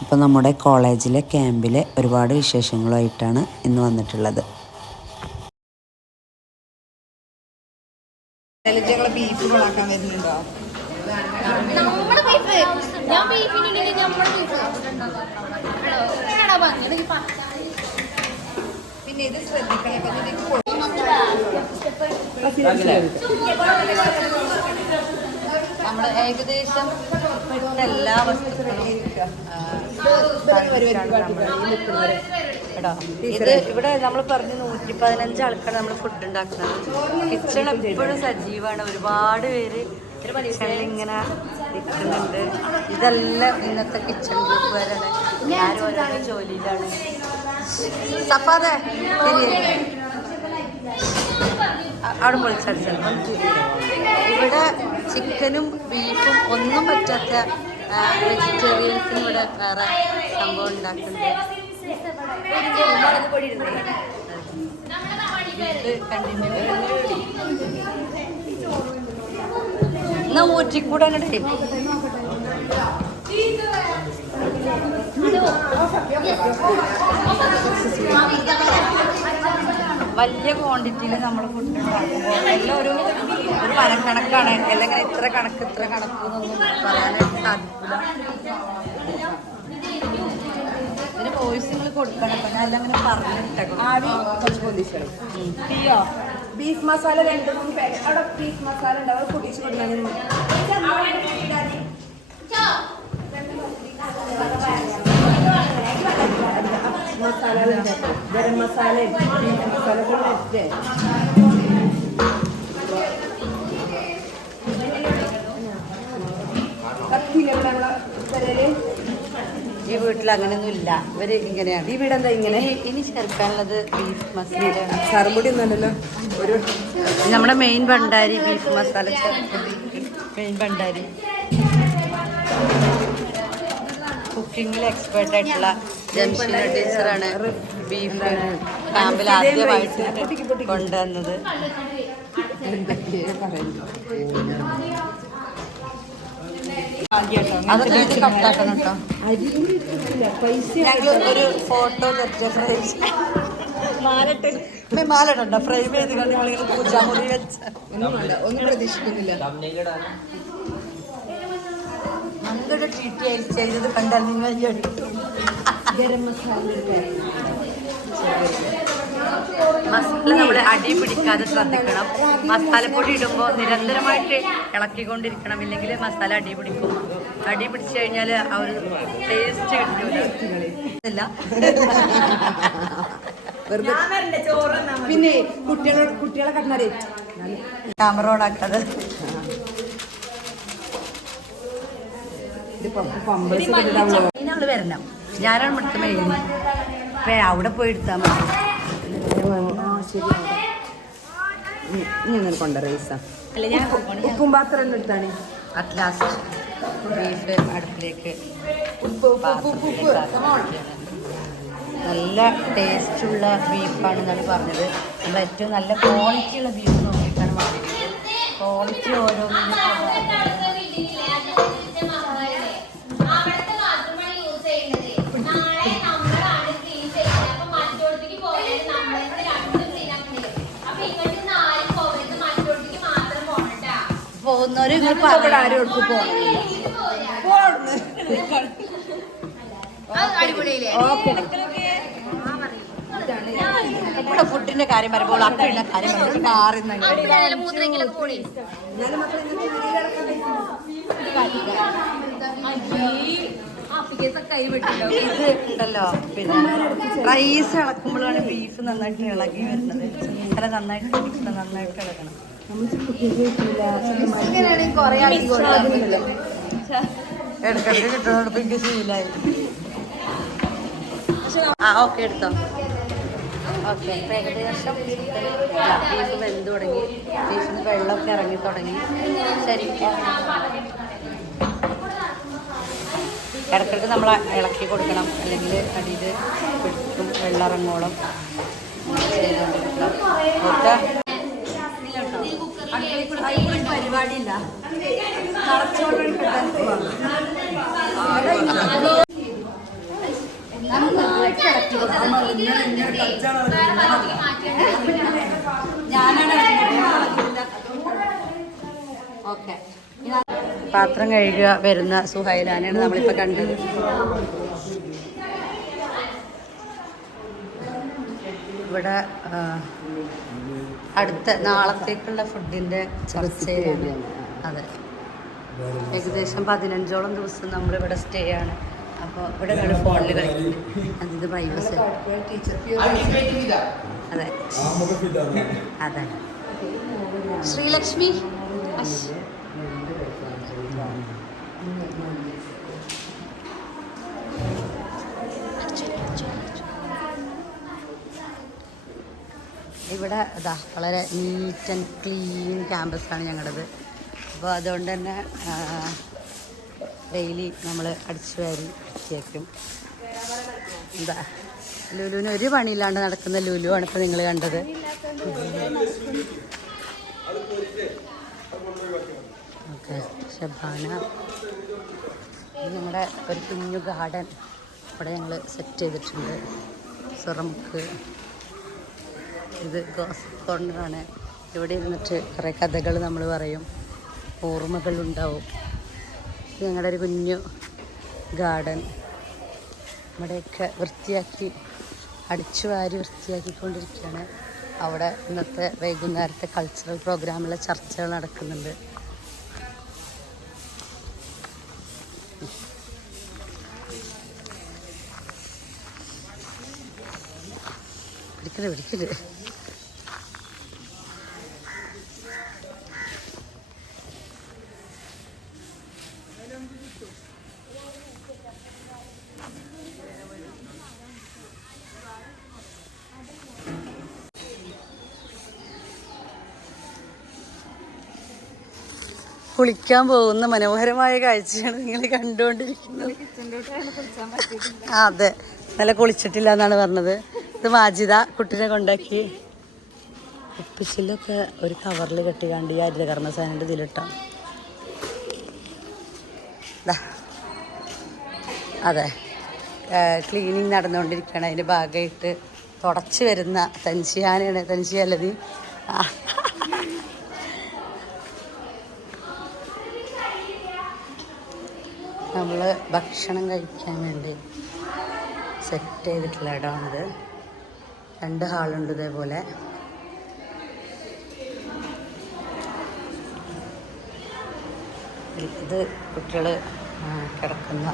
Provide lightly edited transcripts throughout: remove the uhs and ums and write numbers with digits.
അപ്പോൾ നമ്മുടെ കോളേജിലെ ക്യാമ്പിലെ ഒരുപാട് വിശേഷങ്ങളുമായിട്ടാണ് ഇന്ന് വന്നിട്ടുള്ളത്. ബീഫ് കൊളാക്കാൻ വരുന്നുണ്ടോ? പിന്നെ ഇത് ശ്രദ്ധിക്കണം. നമ്മുടെ ഏകദേശം എല്ലാ വസ്തുക്കളും ഇത് ഇവിടെ നമ്മൾ പറഞ്ഞ് 115 ആൾക്കാണ് നമ്മൾ ഫുഡ് ഉണ്ടാക്കുന്നത്. കിച്ചൺ എപ്പോഴും സജീവമാണ്. ഒരുപാട് പേര് ഇങ്ങനെ നിൽക്കുന്നുണ്ട്. ഇതെല്ലാം ഇന്നത്തെ കിച്ചൺ ഗ്രൂപ്പുകാരാണ്. എല്ലാവരും ഓരോരോ ജോലിയിലാണ്. സഫാദേ അവിടെ പൊളിച്ചടിച്ചത്. ഇവിടെ ചിക്കനും ബീഫും ഒന്നും പറ്റാത്ത വെജിറ്റേറിയൻസിന് ഇവിടെ വേറെ സംഭവം ഉണ്ടാക്കുന്നുണ്ട്. എന്നാ ഊറ്റിക്കൂടെ അങ്ങോട്ടേ വലിയ ക്വാണ്ടിറ്റിയിൽ നമ്മൾ ഫുഡ് ഉണ്ടാക്കുമ്പോൾ എല്ലാം ഒരു മനക്കണക്കാണ്. അല്ലെങ്കിൽ ഇത്ര കണക്ക് എന്നൊന്നും പറയാനായിട്ട് സാധിക്കില്ല. ഇതിന് വോയിസ് നിങ്ങൾ കൊടുക്കണം. അപ്പം ഞാൻ എല്ലാം അങ്ങനെ പറഞ്ഞിട്ടേക്കും. ആവി കുറച്ച് പൊന്തിച്ചോളൂ. തീയോ ബീഫ് മസാല 2-3 പാക്കറ്റ് അവിടെ ബീഫ് മസാല ഉണ്ടാവും. അത് പൊടിച്ച് കൊടുക്കാൻ മസാല ഗരം മസാല മസാലകളൊക്കെ ഈ വീട്ടിൽ അങ്ങനെയൊന്നും ഇല്ല. ഇവര് ഇങ്ങനെയാണ്. ഈ വീടെന്താ ഇങ്ങനെ? ഇനി ചേർക്കാനുള്ളത് ബീഫ് മസാല. ചറുമുടി ഒന്നുമല്ലല്ലോ. ഒരു നമ്മുടെ മെയിൻ ഭണ്ഡാരി ബീഫ് മസാല ചേർക്കുന്നത്. മെയിൻ ഭണ്ഡാരി കുക്കിങ്ങിൽ എക്സ്പേർട്ട് ആയിട്ടുള്ള ജംഷീന ടീച്ചറാണ് ബീഫ് ക്യാമ്പിൽ ആദ്യമായിട്ട് കൊണ്ടുവന്നത്. അതൊക്കെ ഇത് കട്ടാക്കണം കേട്ടോ. ഞങ്ങൾ ഒരു ഫോട്ടോ മാലട്ടോ ഫ്രെയിം ചെയ്ത് കണ്ട് നമ്മളിങ്ങനെ പൂജാമുറി വെച്ച ഒന്നും പ്രതീക്ഷിക്കുന്നില്ല. നല്ലൊരു ട്രീറ്റ് ചെയ്തത് കണ്ടാൽ നിങ്ങൾ ഗരം മസാല നമ്മൾ അടി പിടിക്കാതെ ശ്രദ്ധിക്കണം. മസാലപ്പൊടി ഇടുമ്പോൾ നിരന്തരമായിട്ട് ഇളക്കിക്കൊണ്ടിരിക്കണം. ഇല്ലെങ്കിൽ മസാല അടി പിടിക്കും. അടി പിടിച്ചു കഴിഞ്ഞാൽ ആ ഒരു ടേസ്റ്റ് കിട്ടില്ല. പിന്നെ കുട്ടികളെ കണ്ടാലേ ക്യാമറ ഓണാക്കാതെ ഇനാള് വരണം. ഞാനാണ് ഇവിടുത്തെ മെയിൻ. അവിടെ പോയി എടുത്താൽ മതി. ശരി കൊണ്ട റൈസ അല്ല ഞാൻ ഉപ്പും പാത്രം എടുത്താണ്. അറ്റ് ലാസ്റ്റ് ബീഫ് അടുപ്പിലേക്ക് നല്ല ടേസ്റ്റുള്ള ബീഫാണെന്നാണ് പറഞ്ഞത്. നമ്മൾ ഏറ്റവും നല്ല ക്വാളിറ്റിയുള്ള ബീഫ് നോക്കിയിട്ടാണ് വാങ്ങിയത്. ക്വാളിറ്റി ഓരോന്നിനും പോകുന്നവര് ആരോടുക്കും ഇവിടെ ഫുഡിന്റെ കാര്യം വരുമ്പോൾ അപ്പഴുള്ള കാര്യം ഇത് ഉണ്ടല്ലോ. പിന്നെ റൈസ് ഇളക്കുമ്പോഴാണ് ബീഫ് നന്നായിട്ട് ഇളകി വരുന്നത്. ചില നന്നായിട്ട് ഇളക്കണം. ഇടക്കിടക്ക് കിട്ടുന്നോണ്ട് എനിക്ക് ശീലായി. ആ ഓക്കെ എടുത്തോ. ഓക്കെ ഏകദേശം ബീഫ് വെന്ത് തുടങ്ങി. ബീഫിന് വെള്ളമൊക്കെ ഇറങ്ങി തുടങ്ങി. ശരി ഇടക്കിടക്ക് നമ്മൾ ഇളക്കി കൊടുക്കണം. അല്ലെങ്കിൽ അടിയിൽ പിടിക്കും. വെള്ളം ഇറങ്ങോളം ചെയ്തുകൊണ്ടിരിക്കണം. ഓക്കെ പരിപാടിയില്ല. നന്നായിട്ട് ഇളക്കി കൊടുക്കണം. ഞാനാണ് ഓക്കെ. പാത്രം കഴുകുക വരുന്ന സുഹൈലാനാണ് നമ്മളിപ്പോൾ കണ്ടത്. ഇവിടെ അടുത്ത നാളത്തേക്കുള്ള ഫുഡിൻ്റെ ചർച്ചയാണ്. അതെ, ഏകദേശം 15ഓളം ദിവസം നമ്മളിവിടെ സ്റ്റേ ആണ്. അപ്പോൾ ഇവിടെ ഞങ്ങൾ ഫോണിൽ കളിക്കുന്നത് അതിത് പ്രൈവസി. അതെ അതെ. ശ്രീലക്ഷ്മി ഇവിടെ ഇതാ വളരെ നീറ്റ് ആൻഡ് ക്ലീൻ ക്യാമ്പസാണ് ഞങ്ങളുടേത്. അപ്പോൾ അതുകൊണ്ട് തന്നെ ഡെയിലി നമ്മൾ അടിച്ചു വാരി വൃത്തിയാക്കും. എന്താ ലുലുവിന് ഒരു പണിയില്ലാണ്ട് നടക്കുന്ന ലുലു ആണ് ഇപ്പോൾ നിങ്ങൾ കണ്ടത്. ഓക്കെ, ഷബാന. ഇത് ഞങ്ങളുടെ ഒരു കുഞ്ഞു ഗാർഡൻ ഇവിടെ ഞങ്ങൾ സെറ്റ് ചെയ്തിട്ടുണ്ട്. സുറമുക്ക്. ഇത് ഗോസിപ്പ് കോർണറാണ്. ഇവിടെ ഇരുന്നിട്ട് കുറേ കഥകൾ നമ്മൾ പറയും, ഓർമ്മകളുണ്ടാവും. ഇത് ഞങ്ങളുടെ ഒരു കുഞ്ഞു ഗാർഡൻ. ഇവിടെയൊക്കെ വൃത്തിയാക്കി അടിച്ചു വാരി വൃത്തിയാക്കിക്കൊണ്ടിരിക്കുകയാണ്. അവിടെ ഇന്നത്തെ വൈകുന്നേരത്തെ കൾച്ചറൽ പ്രോഗ്രാമിലെ ചർച്ചകൾ നടക്കുന്നുണ്ട്. പിടിക്കല് കുളിക്കാൻ പോകുന്ന മനോഹരമായ കാഴ്ചയാണ് നിങ്ങൾ കണ്ടുകൊണ്ടിരിക്കുന്നത്. അതെ, നല്ല കുളിച്ചിട്ടില്ല എന്നാണ് പറഞ്ഞത്. ഇത് മാജിദ കുട്ടിനെ കൊണ്ടാക്കി ഉപ്പിച്ചിലൊക്കെ ഒരു കവറിൽ കെട്ടിക്കാണ്ട് ഈ ഹരിതകർമ്മസേനയുടെ ഇതിലിട്ടാം. അതെ, ക്ലീനിങ് നടന്നുകൊണ്ടിരിക്കുകയാണ്. അതിൻ്റെ ഭാഗമായിട്ട് തുടച്ച് വരുന്ന തൻഷിയാനാണ്. തൻഷിയല്ലത് നമ്മൾ ഭക്ഷണം കഴിക്കാൻ വേണ്ടി സെറ്റ് ചെയ്തിട്ടുള്ള ഇടമാണിത്. 2 ഹാളുണ്ട് ഇതേപോലെ. ഇത് കുട്ടികൾ കിടക്കുന്ന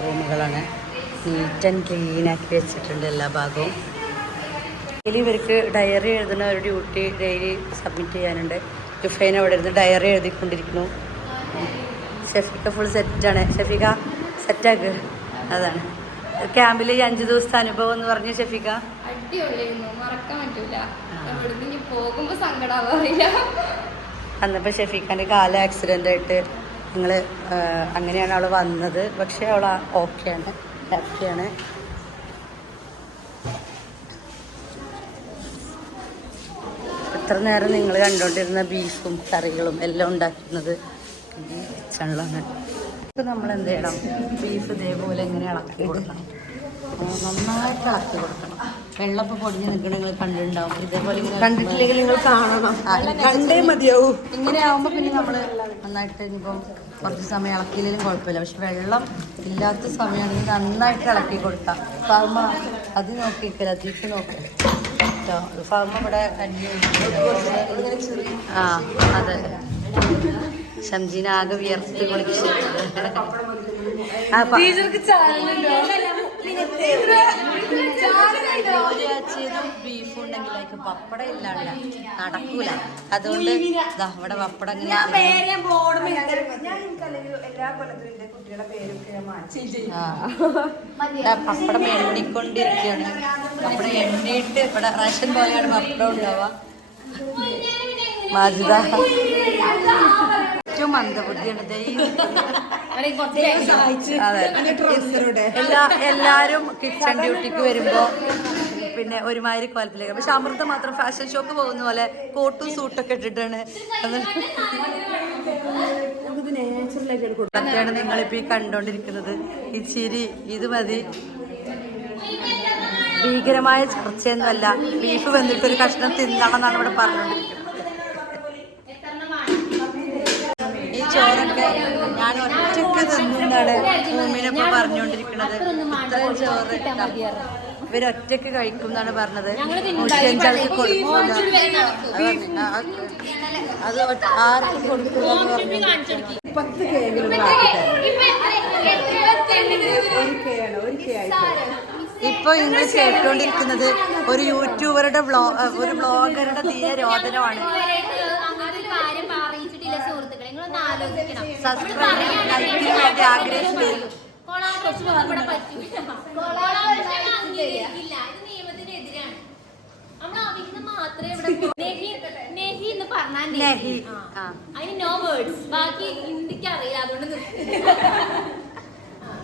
റൂമുകളാണ്. നീറ്റ് ആൻഡ് ക്ലീനാക്കി വെച്ചിട്ടുണ്ട് എല്ലാ ഭാഗവും. ഡെയിലി ഇവർക്ക് ഡയറി എഴുതുന്ന ഒരു ഡ്യൂട്ടി ഡെയിലി സബ്മിറ്റ് ചെയ്യാനുണ്ട്. ജുഫൈൻ അവിടെ ഇരുന്ന് ഡയറി എഴുതിക്കൊണ്ടിരിക്കുന്നു. ഷെഫിക്ക ഫുൾ സെറ്റാണ്. ഷെഫിക സെറ്റാക്ക്. അതാണ് ക്യാമ്പിൽ 5 ദിവസത്തെ അനുഭവം എന്ന് പറഞ്ഞ ഷെഫിക. അടിപൊളിയായിരുന്നു, മറക്കാൻ പറ്റൂല. ഇവിടുന്ന് പോകുമ്പോൾ സങ്കടാവാറില്ല. അന്നപ്പോൾ ഷെഫിക്കാൻ്റെ കാല് ആക്സിഡൻ്റ് ആയിട്ട് നിങ്ങൾ അങ്ങനെയാണ് അവൾ വന്നത്. പക്ഷേ അവൾ ഓക്കെയാണ്, ഹാപ്പിയാണ്. എത്ര നേരം നിങ്ങൾ കണ്ടുകൊണ്ടിരുന്ന ബീഫും കറികളും എല്ലാം ഉണ്ടാക്കുന്നത് കിച്ചണിലാണ്. ഇപ്പം നമ്മൾ എന്ത് ചെയ്യണം, ബീഫ് ഇതേപോലെ ഇങ്ങനെ ഇളക്കി കൊടുക്കണം, നന്നായിട്ട് ഇളക്കി കൊടുക്കണം. വെള്ളപ്പം പൊടിഞ്ഞ് നിൽക്കണ നിങ്ങൾ കണ്ടിട്ടുണ്ടാവും. ഇതേപോലെ ഇങ്ങനെ കണ്ടിട്ടില്ലെങ്കിൽ നിങ്ങൾ കാണണം, കണ്ടേ മതിയാവും. ഇങ്ങനെ ആകുമ്പോൾ പിന്നെ നമ്മൾ നന്നായിട്ട് ഇനിയിപ്പം കുറച്ച് സമയം ഇളക്കിയില്ലെങ്കിലും കുഴപ്പമില്ല. പക്ഷെ വെള്ളം ഇല്ലാത്ത സമയമാണെങ്കിൽ നന്നായിട്ട് ഇളക്കി കൊടുക്കാം. ഫാമ അത് നോക്കിക്കല തീക്ക് നോക്കി ഫാമ ഇവിടെ ആ അതെ. ഷംജീന ആകെ വിയർത്ത് കുളിച്ച് ബീഫ് ഉണ്ടെങ്കിൽ അതിക്ക് പപ്പടം ഇല്ലാണ്ട് നടക്കൂല. അതുകൊണ്ട് ഇവിടെ പപ്പടം പപ്പടം എണ്ണിക്കൊണ്ടിരിക്കുകയാണ്. പപ്പടം എണ്ണിയിട്ട് ഇവിടെ റേഷൻ പോലെയാണ് പപ്പടം ഉണ്ടാവുക. മാജിദ ഏറ്റവും മന്ദബുദ്ധിയാണ്. അതെ, എല്ലാവരും കിച്ചൺ ഡ്യൂട്ടിക്ക് വരുമ്പോൾ പിന്നെ ഒരുമാതിരി കോലത്തിലേക്ക്. പക്ഷെ അമൃത മാത്രം ഫാഷൻ ഷോക്ക് പോകുന്ന പോലെ കോട്ടും സൂട്ടൊക്കെ ഇട്ടിട്ടാണ് അതൊക്കെയാണ് നിങ്ങളിപ്പോൾ ഈ കണ്ടോണ്ടിരിക്കുന്നത്. ഈ ചിരി ഇത് മതി. ഭീകരമായ ചർച്ചയൊന്നുമല്ല. ബീഫ് വന്നിട്ട് ഒരു കഷ്ണം തിന്നണമെന്നാണ് ഇവിടെ പറഞ്ഞുകൊണ്ടിരിക്കുന്നത്. ഈ ചോറൊക്കെ ഞാൻ ഒറ്റയ്ക്ക് തിന്നാണ് ഭൂമിനിപ്പോൾ പറഞ്ഞുകൊണ്ടിരിക്കുന്നത്. ഇത്രയും ചോറ് ഇവരൊറ്റയ്ക്ക് കഴിക്കും എന്നാണ് പറഞ്ഞത്. 105 ആൾക്ക് കൊടുക്കില്ല, അത് ആർക്കും കൊടുക്കില്ല. 10 കേങ്കിലും ഇപ്പൊ നിങ്ങൾ കേട്ടുകൊണ്ടിരിക്കുന്നത് ഒരു യൂട്യൂബറുടെ ഒരു ബ്ലോഗറുടെ ധീരരോധനമാണ്. സബ്സ്ക്രൈബ് ആഗ്രഹിച്ചു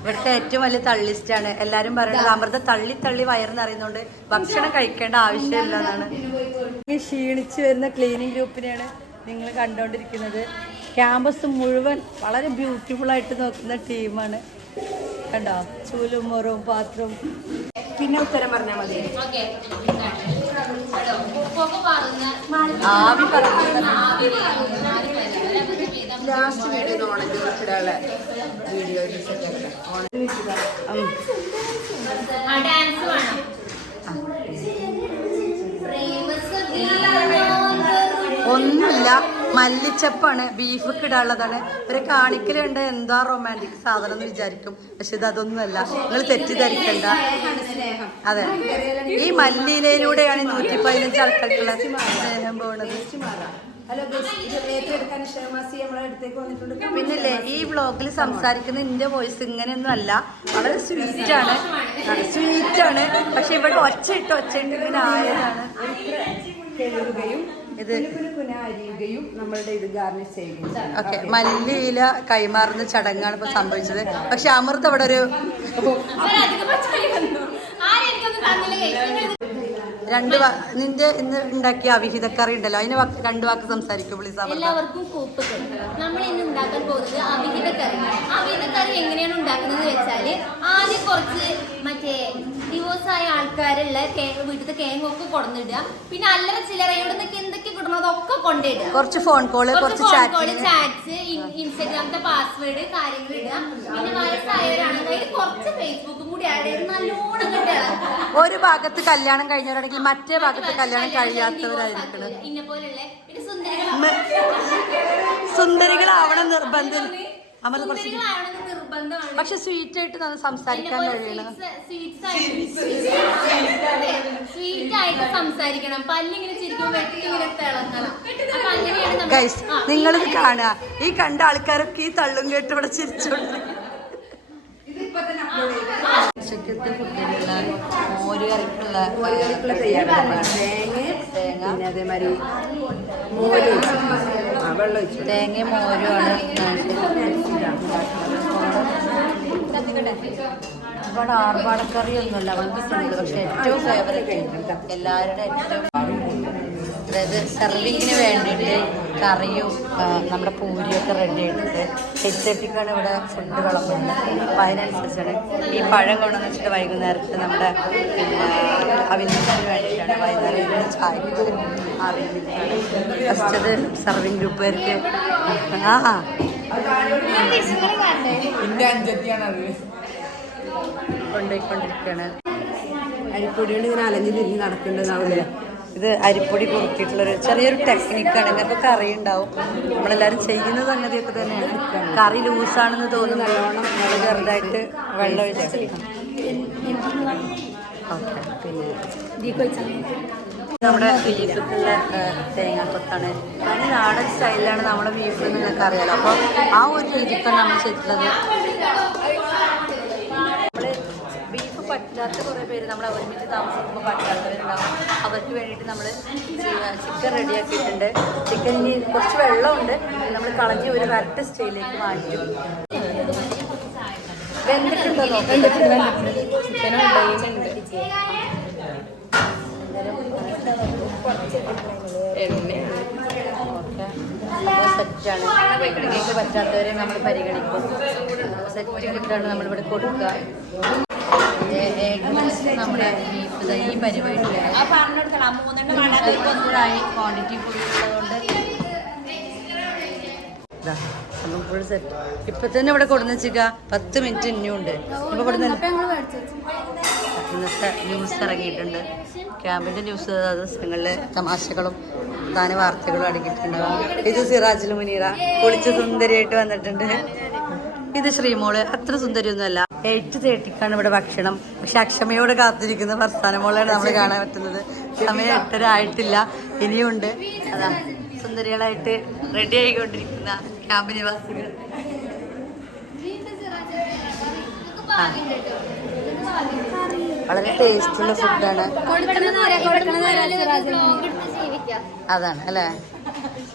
ഇവിടുത്തെ ഏറ്റവും വലിയ തള്ളിസ്റ്റാണ്. എല്ലാരും പറയുന്നത് അമൃത തള്ളി തള്ളി വയറിന്നറിയുന്നോണ്ട് ഭക്ഷണം കഴിക്കേണ്ട ആവശ്യമില്ല എന്നാണ്. ക്ഷീണിച്ചു വരുന്ന ക്ലീനിങ് ഗ്രൂപ്പിനെയാണ് നിങ്ങൾ കണ്ടോണ്ടിരിക്കുന്നത്. ക്യാമ്പസ് മുഴുവൻ വളരെ ബ്യൂട്ടിഫുൾ ആയിട്ട് നോക്കുന്ന ടീമാണ്. കണ്ടോ, ചൂലും മുറവും പാത്രവും. പിന്നെ ഉത്തരം പറഞ്ഞാൽ മതി. ആവി പറഞ്ഞു ലാസ്റ്റ് വീഡിയോ ഓണത്തിന് വെച്ചിട്ടുള്ള വീഡിയോ ഒന്നുമില്ല, മല്ലിച്ചപ്പാണ്. ബീഫ് ഇടാനുള്ളതാണ്. ഒരു കാണിക്കലുണ്ട്, എന്താ റൊമാൻറ്റിക് സാധനം എന്ന് വിചാരിക്കും. പക്ഷെ ഇത് അതൊന്നുമല്ല, നിങ്ങൾ തെറ്റിദ്ധരിക്കണ്ട. അതെ, ഈ മല്ലിയിലയിലൂടെയാണ് 115 ആൾക്കാർക്കുള്ള സ്നേഹം പോകുന്നത്. പിന്നില്ലേ ഈ വ്ളോഗിൽ സംസാരിക്കുന്ന എന്റെ വോയിസ് ഇങ്ങനെയൊന്നും അല്ല, വളരെ സ്വീറ്റാണ്. പക്ഷെ ഇവിടെ ഒച്ചയിട്ട് ഇങ്ങനെ ആയതാണ്. ഇത് നമ്മളുടെ ഇത് ഗാർണിഷ് ചെയ്യുകയും ഓക്കെ. മല്ലിയില കൈമാറുന്ന ചടങ്ങാണ് ഇപ്പൊ സംഭവിച്ചത്. പക്ഷെ അമൃത അവിടെ ഒരു നിന്റെ ഇന്ന് ഉണ്ടാക്കിയ അവിഹിതക്കറി ഉണ്ടല്ലോ, അതിന് 2 വാക്ക് സംസാരിക്കും പ്ലീസ്. എല്ലാവർക്കും കൂപ്പുകൾ. നമ്മൾ ഇന്ന് ഉണ്ടാക്കാൻ പോകുന്നത് അവിഹിതക്കറി. അവിഹിതക്കറി എങ്ങനെയാണ് ഉണ്ടാക്കുന്നത് വെച്ചാല് ആദ്യം കുറച്ച് മറ്റേ ഡിവോഴ്സായ ആൾക്കാരുള്ള വീട്ടിലത്തെ കേങ്ങൊക്കെ കൊണ്ടുവന്നിടുക. പിന്നെ അല്ലറ ചില്ലറയോട് എന്തൊക്കെ കിട്ടണം അതൊക്കെ കൊണ്ടിടുക. കുറച്ച് ഫോൺ കോള്, കുറച്ച് ചാറ്റ്സ്, ഇൻസ്റ്റാഗ്രാമിന്റെ പാസ്വേഡ് കാര്യങ്ങൾ ഇടുക. പിന്നെ വയസ്സായവരാണെങ്കിൽ കുറച്ച് ഫേസ്ബുക്കും കൂടി ആഡ് ചെയ്ത് നല്ലോണം കിട്ടുക. ഒരു ഭാഗത്ത് കല്യാണം കഴിഞ്ഞവരാണെങ്കിൽ മറ്റേ ഭാഗത്ത് കല്യാണം കഴിയാത്തവരായിരിക്കണം. ഇന്നെ പോലുള്ള സുന്ദരികളാവണം നിർബന്ധം. നിർബന്ധമാണ്. പക്ഷെ സ്വീറ്റ് ആയിട്ട് നമ്മൾ സംസാരിക്കാൻ കഴിയണം. സ്വീറ്റ് ആയിട്ട് സംസാരിക്കണം. പല്ലിങ്ങനെ ചിരിക്കുമ്പോൾ വെട്ടിങ്ങനെ തിളങ്ങണം. അപ്പൊ അങ്ങനെയാണ് ഗൈസ്, നിങ്ങളിത് കാണുക. ഈ കണ്ട ആൾക്കാരൊക്കെ ഈ തള്ളും കേട്ട് ഇവിടെ ചിരിച്ചോണ്ടിരിക്കും. ഉച്ചക്കത്തെ ഫുഡിനുള്ള മോരുകറിക്കുള്ള തേങ്ങ, പിന്നെ അതേമാതിരി മോര് വെള്ളം ഒഴിച്ചു തേങ്ങയും മോരുമാണ്. ഒരുപാട് ആർഭാടക്കറിയൊന്നുമല്ല വന്നിട്ടുണ്ട്. പക്ഷെ ഏറ്റവും ഫേവറേറ്റ് എല്ലാവരുടെ ഏറ്റവും, അതായത് സെർവിങ്ങിന് വേണ്ടിയിട്ട് കറിയും നമ്മുടെ പൂരിയൊക്കെ റെഡി ആയിട്ടുണ്ട്. 8:30ക്കാണ് ഇവിടെ ഫുഡ് വിളമ്പുന്നത്. അപ്പം അതിനനുസരിച്ചാണ് ഈ പഴം കൊണ്ടെന്ന് വെച്ചിട്ട് വൈകുന്നേരത്ത് നമ്മുടെ അവിൽമിൽക്കിന് വേണ്ടിയിട്ടാണ്. വൈകുന്നേരം ചായക്ക് അവിൽമിൽക്കാണ് ഫസ്റ്റത് സർവിങ് ഗ്രൂപ്പുകാർക്ക്. കൊണ്ടുപോയിക്കൊണ്ടിരിക്കുകയാണ്. അരിപ്പൊടിയോട് ഇങ്ങനെ അലഞ്ഞു തിരിഞ്ഞ് നടക്കേണ്ടതാവില്ല. ഇത് അരിപ്പൊടി കുറുക്കിയിട്ടുള്ളൊരു ചെറിയൊരു ടെക്നിക്കാണ്. നിങ്ങൾക്കൊക്കെ അറിയുണ്ടാവും. നമ്മളെല്ലാവരും ചെയ്യുന്ന സംഗതിയൊക്കെ തന്നെയാണ്. കറി ലൂസാണെന്ന് തോന്നുന്നു. നല്ലോണം ചെറുതായിട്ട് വെള്ളം ഒഴിച്ചെടുക്കണം. ഓക്കെ. പിന്നെ നമ്മുടെ ബീഫിലുള്ള തേങ്ങാക്കൊത്താണ്. അത് നാടൻ സ്റ്റൈലിലാണ് നമ്മുടെ ബീഫ് എന്ന് നിങ്ങൾക്ക് അറിയാലോ. അപ്പോൾ ആ ഒരു രീതിക്കാണ് നമ്മൾ ചെയ്തിട്ടുള്ളത്. നമ്മൾ ബീഫ് പറ്റാത്ത കുറേ പേര് നമ്മൾ ഒരുമിച്ച് താമസിക്കുമ്പോൾ പറ്റാത്തവരുണ്ടാവും. അവർക്ക് വേണ്ടിയിട്ട് നമ്മൾ ചിക്കൻ റെഡിയാക്കിയിട്ടുണ്ട്. ചിക്കനിന് കുറച്ച് വെള്ളമുണ്ട്, നമ്മൾ കളഞ്ഞ് ഒരു വരട്ട സ്റ്റൈലിലേക്ക് മാറ്റും. വെന്തിട്ടുണ്ടോ നോക്കാം. സെറ്റാണ്. കേക്ക് പറ്റാത്തവരെ നമ്മൾ പരിഗണിക്കും. സെറ്റ് ഫുഡാണ് നമ്മളിവിടെ കൊടുക്കുക. നമ്മുടെ ഈ പരിപാടി ക്വാണ്ടിറ്റി ഫുള്ളുള്ളതുകൊണ്ട് ഫുൾ സെറ്റ്. ഇപ്പൊ തന്നെ ഇവിടെ കൊടുന്ന് വെച്ചിക്ക 10 മിനിറ്റ് ഇനിയുണ്ട്. ഇപ്പൊ ഇവിടെ ഇന്നത്തെ ന്യൂസ് ഇറങ്ങിയിട്ടുണ്ട്. ക്യാമ്പിന്റെ ന്യൂസ് ദിവസങ്ങളിലെ തമാശകളും പ്രധാന വാർത്തകളും അടങ്ങിയിട്ടുണ്ടാവും. ഇത് സിറാജുൽ മുനീറ പൊളിച്ച് സുന്ദരിയായിട്ട് വന്നിട്ടുണ്ട്. ഇത് ശ്രീമോള് അത്ര സുന്ദരിയൊന്നുമല്ല. 8:30 ഇവിടെ ഭക്ഷണം. പക്ഷെ അക്ഷമയോടെ കാത്തിരിക്കുന്ന പ്രസ്ഥാനമോളാണ് നമ്മൾ കാണാൻ പറ്റുന്നത്. സമയം 8:30 ആയിട്ടില്ല, ഇനിയുണ്ട്. അതാ സുന്ദരികളായിട്ട് റെഡി ആയിക്കൊണ്ടിരിക്കുന്ന ക്യാമ്പ് നിവാസികൾ. വളരെ ടേസ്റ്റുള്ള ഫുഡാണ്. അതാണ് അല്ലേ.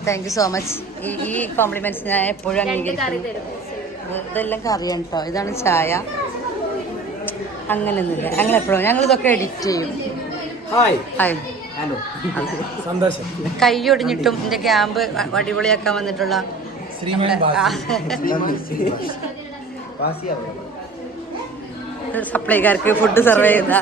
Thank you so much. ഈ കോംപ്ലിമെന്റ്സ് ഞാൻ എപ്പോഴും അംഗീകരിക്കുന്നു. ഇതെല്ലാം കറിയാണ് കേട്ടോ. ഇതാണ് ചായ. അങ്ങനെയൊന്നുമില്ല, ഞങ്ങൾ എപ്പോഴും ഞങ്ങളിതൊക്കെ എഡിറ്റ് ചെയ്യും. കൈ ഒടിഞ്ഞിട്ടും എൻ്റെ ക്യാമ്പ് അടിപൊളിയാക്കാൻ വന്നിട്ടുള്ള സപ്ലൈക്കാർക്ക് ഫുഡ് സെർവ് ചെയ്യുന്ന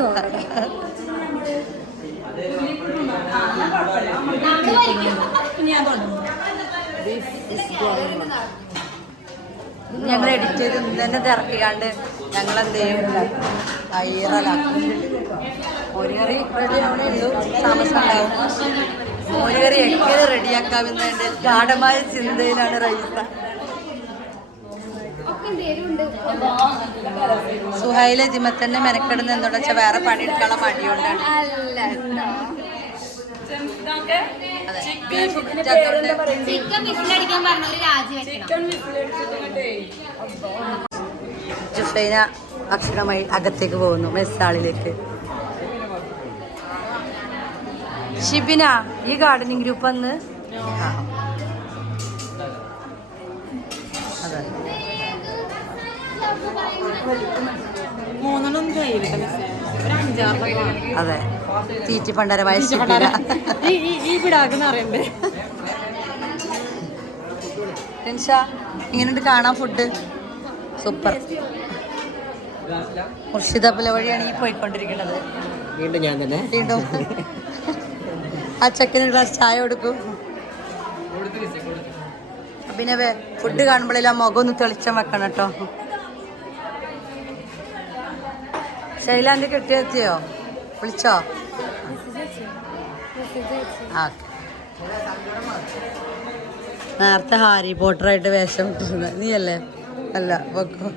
ഞങ്ങൾ എഡിറ്റ് ചെയ്ത് തന്നെ ഇറക്കിക്കാണ്ട് ഞങ്ങളെന്ത് ചെയ്യും, വൈറലാക്കും. മോരുകറി റെഡി ആവണേ ഉള്ളൂ, താമസം ഉണ്ടാവും. മോരുകറി എങ്ങനെ റെഡിയാക്കാമെന്നതിൻ്റെ ഗാഠമായ ചിന്തയിലാണ് റൈസ. സുഹൈലെ ജിമത്തന്നെ മെനക്കെടുന്ന എന്താണെന്ന് വെച്ചാൽ വേറെ പണിയെടുക്കാനുള്ള മടിയോണ്ടാണ്. ജുഫൈന ഭക്ഷണമായി അകത്തേക്ക് പോകുന്നു, മെസ്സാളിലേക്ക്. ഷിബിന, ഈ ഗാർഡനിങ് ഗ്രൂപ്പ് വന്ന് അതെ അതെ തീറ്റി പണ്ടരമായ ഇങ്ങനെയുണ്ട് കാണാൻ ഫുഡ്. സൂപ്പർ. മുർഷിദാപ്പുല വഴിയാണ് ഈ പോയിക്കൊണ്ടിരിക്കുന്നത്. വീണ്ടും ഞാൻ തന്നെ വീണ്ടും ആ ചെക്കന് ഗ്ലാസ് ചായ കൊടുക്കും. പിന്നെ ഫുഡ് കാണുമ്പോഴേലും ആ മുഖം ഒന്ന് തെളിച്ചം വെക്കണം കേട്ടോ. ശൈലാന്റെ കെട്ടിയെത്തിയോ? വിളിച്ചോ? നേരത്തെ ഹാരി പോട്ടറായിട്ട് വേഷം ഇട്ടിരുന്നത് നീയല്ലേ? അല്ല, വെക്കോ.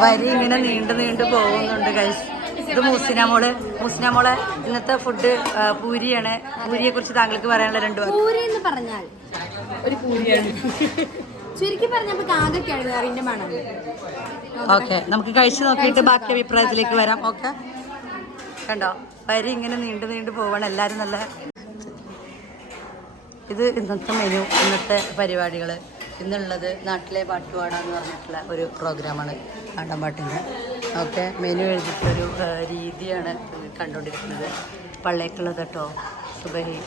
വരി ഇങ്ങനെ നീണ്ടു പോകുന്നുണ്ട് ഗൈസ്. ഇത് മൂസിനാമോള്. മൂസിനാമോളെ, ഇന്നത്തെ ഫുഡ് പൂരിയാണ്. പൂരിയെ കുറിച്ച് താങ്കൾക്ക് പറയാനുള്ള 2 വാക്ക്. പൂരി എന്ന് പറഞ്ഞാൽ ഒരു പൂരിയാണ്. ചുരുക്കി പറഞ്ഞപ്പോൾ ആകെയാണ് അറിവിന്റെ മണം. ഓക്കെ, നമുക്ക് കഴിച്ചു നോക്കിയിട്ട് ബാക്കി അഭിപ്രായത്തിലേക്ക് വരാം. ഓക്കെ, കണ്ടോ വരി ഇങ്ങനെ നീണ്ടു പോവാണ്. എല്ലാവരും നല്ല. ഇത് ഇന്നത്തെ മെനു, ഇന്നത്തെ പരിപാടികൾ. ഇന്നുള്ളത് നാട്ടിലെ പാട്ടുപാടാന്ന് പറഞ്ഞിട്ടുള്ള ഒരു പ്രോഗ്രാമാണ്, നാടൻ പാട്ടിൻ്റെ. ഓക്കെ, മെനു എഴുതിയിട്ടൊരു രീതിയാണ് കണ്ടുകൊണ്ടിരിക്കുന്നത്. പള്ളേക്കുള്ളത് കേട്ടോ, സുബഹി.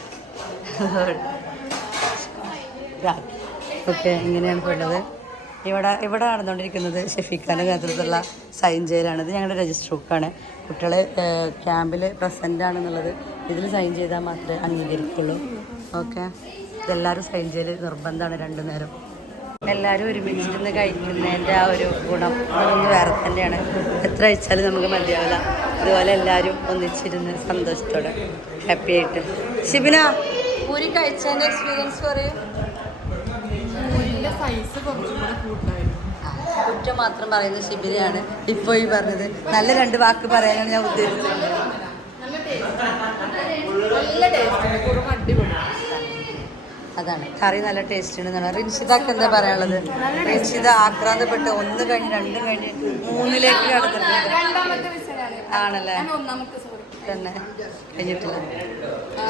ഓക്കെ, ഇങ്ങനെയാണ് ഉള്ളത്. ഇവിടെ നടന്നുകൊണ്ടിരിക്കുന്നത് ഷെഫീഖാൻ്റെ നേതൃത്വത്തിലുള്ള സൈൻ ചെയ്യലാണ്. ഇത് ഞങ്ങളുടെ രജിസ്റ്റർ ബുക്കാണ്. കുട്ടികൾ ക്യാമ്പിൽ പ്രസൻ്റ് ആണെന്നുള്ളത് ഇതിൽ സൈൻ ചെയ്താൽ മാത്രമേ അംഗീകരിക്കുള്ളൂ. ഓക്കെ, ഇതെല്ലാവരും സൈൻ ചെയ്യൽ നിർബന്ധമാണ് 2 നേരം. എല്ലാവരും ഒരുമിച്ചിരുന്ന് കഴിക്കുന്നതിൻ്റെ ആ ഒരു ഗുണം അതൊന്ന് വേറെ തന്നെയാണ്. എത്ര കഴിച്ചാലും നമുക്ക് മതിയാവില്ല. ഇതുപോലെ എല്ലാവരും ഒന്നിച്ചിരുന്ന് സന്തോഷത്തോടെ ഹാപ്പി ആയിട്ട്. ഷിബിന, പൂരി കഴിച്ചതിൻ്റെ എക്സ്പീരിയൻസ് പറയും. കുറ്റം മാത്രം പറയുന്ന ഷിബിനയാണ് ഇപ്പോൾ ഈ പറഞ്ഞത്. നല്ല 2 വാക്ക് പറയാനാണ് ഞാൻ ഉദ്ദേശിച്ചത്. അതാണ്, കറി നല്ല ടേസ്റ്റ് ഉണ്ടെന്നാണ്. റിൻഷിദക്ക് എന്താ പറയാനുള്ളത്? റിൻഷിദ ആക്രാന്തപ്പെട്ട് 1 കഴിഞ്ഞ് 2 കഴിഞ്ഞ് 3ലേക്ക് കടന്നിട്ടുണ്ട്. ആണല്ലേ? തന്നെ കഴിഞ്ഞിട്ടില്ല.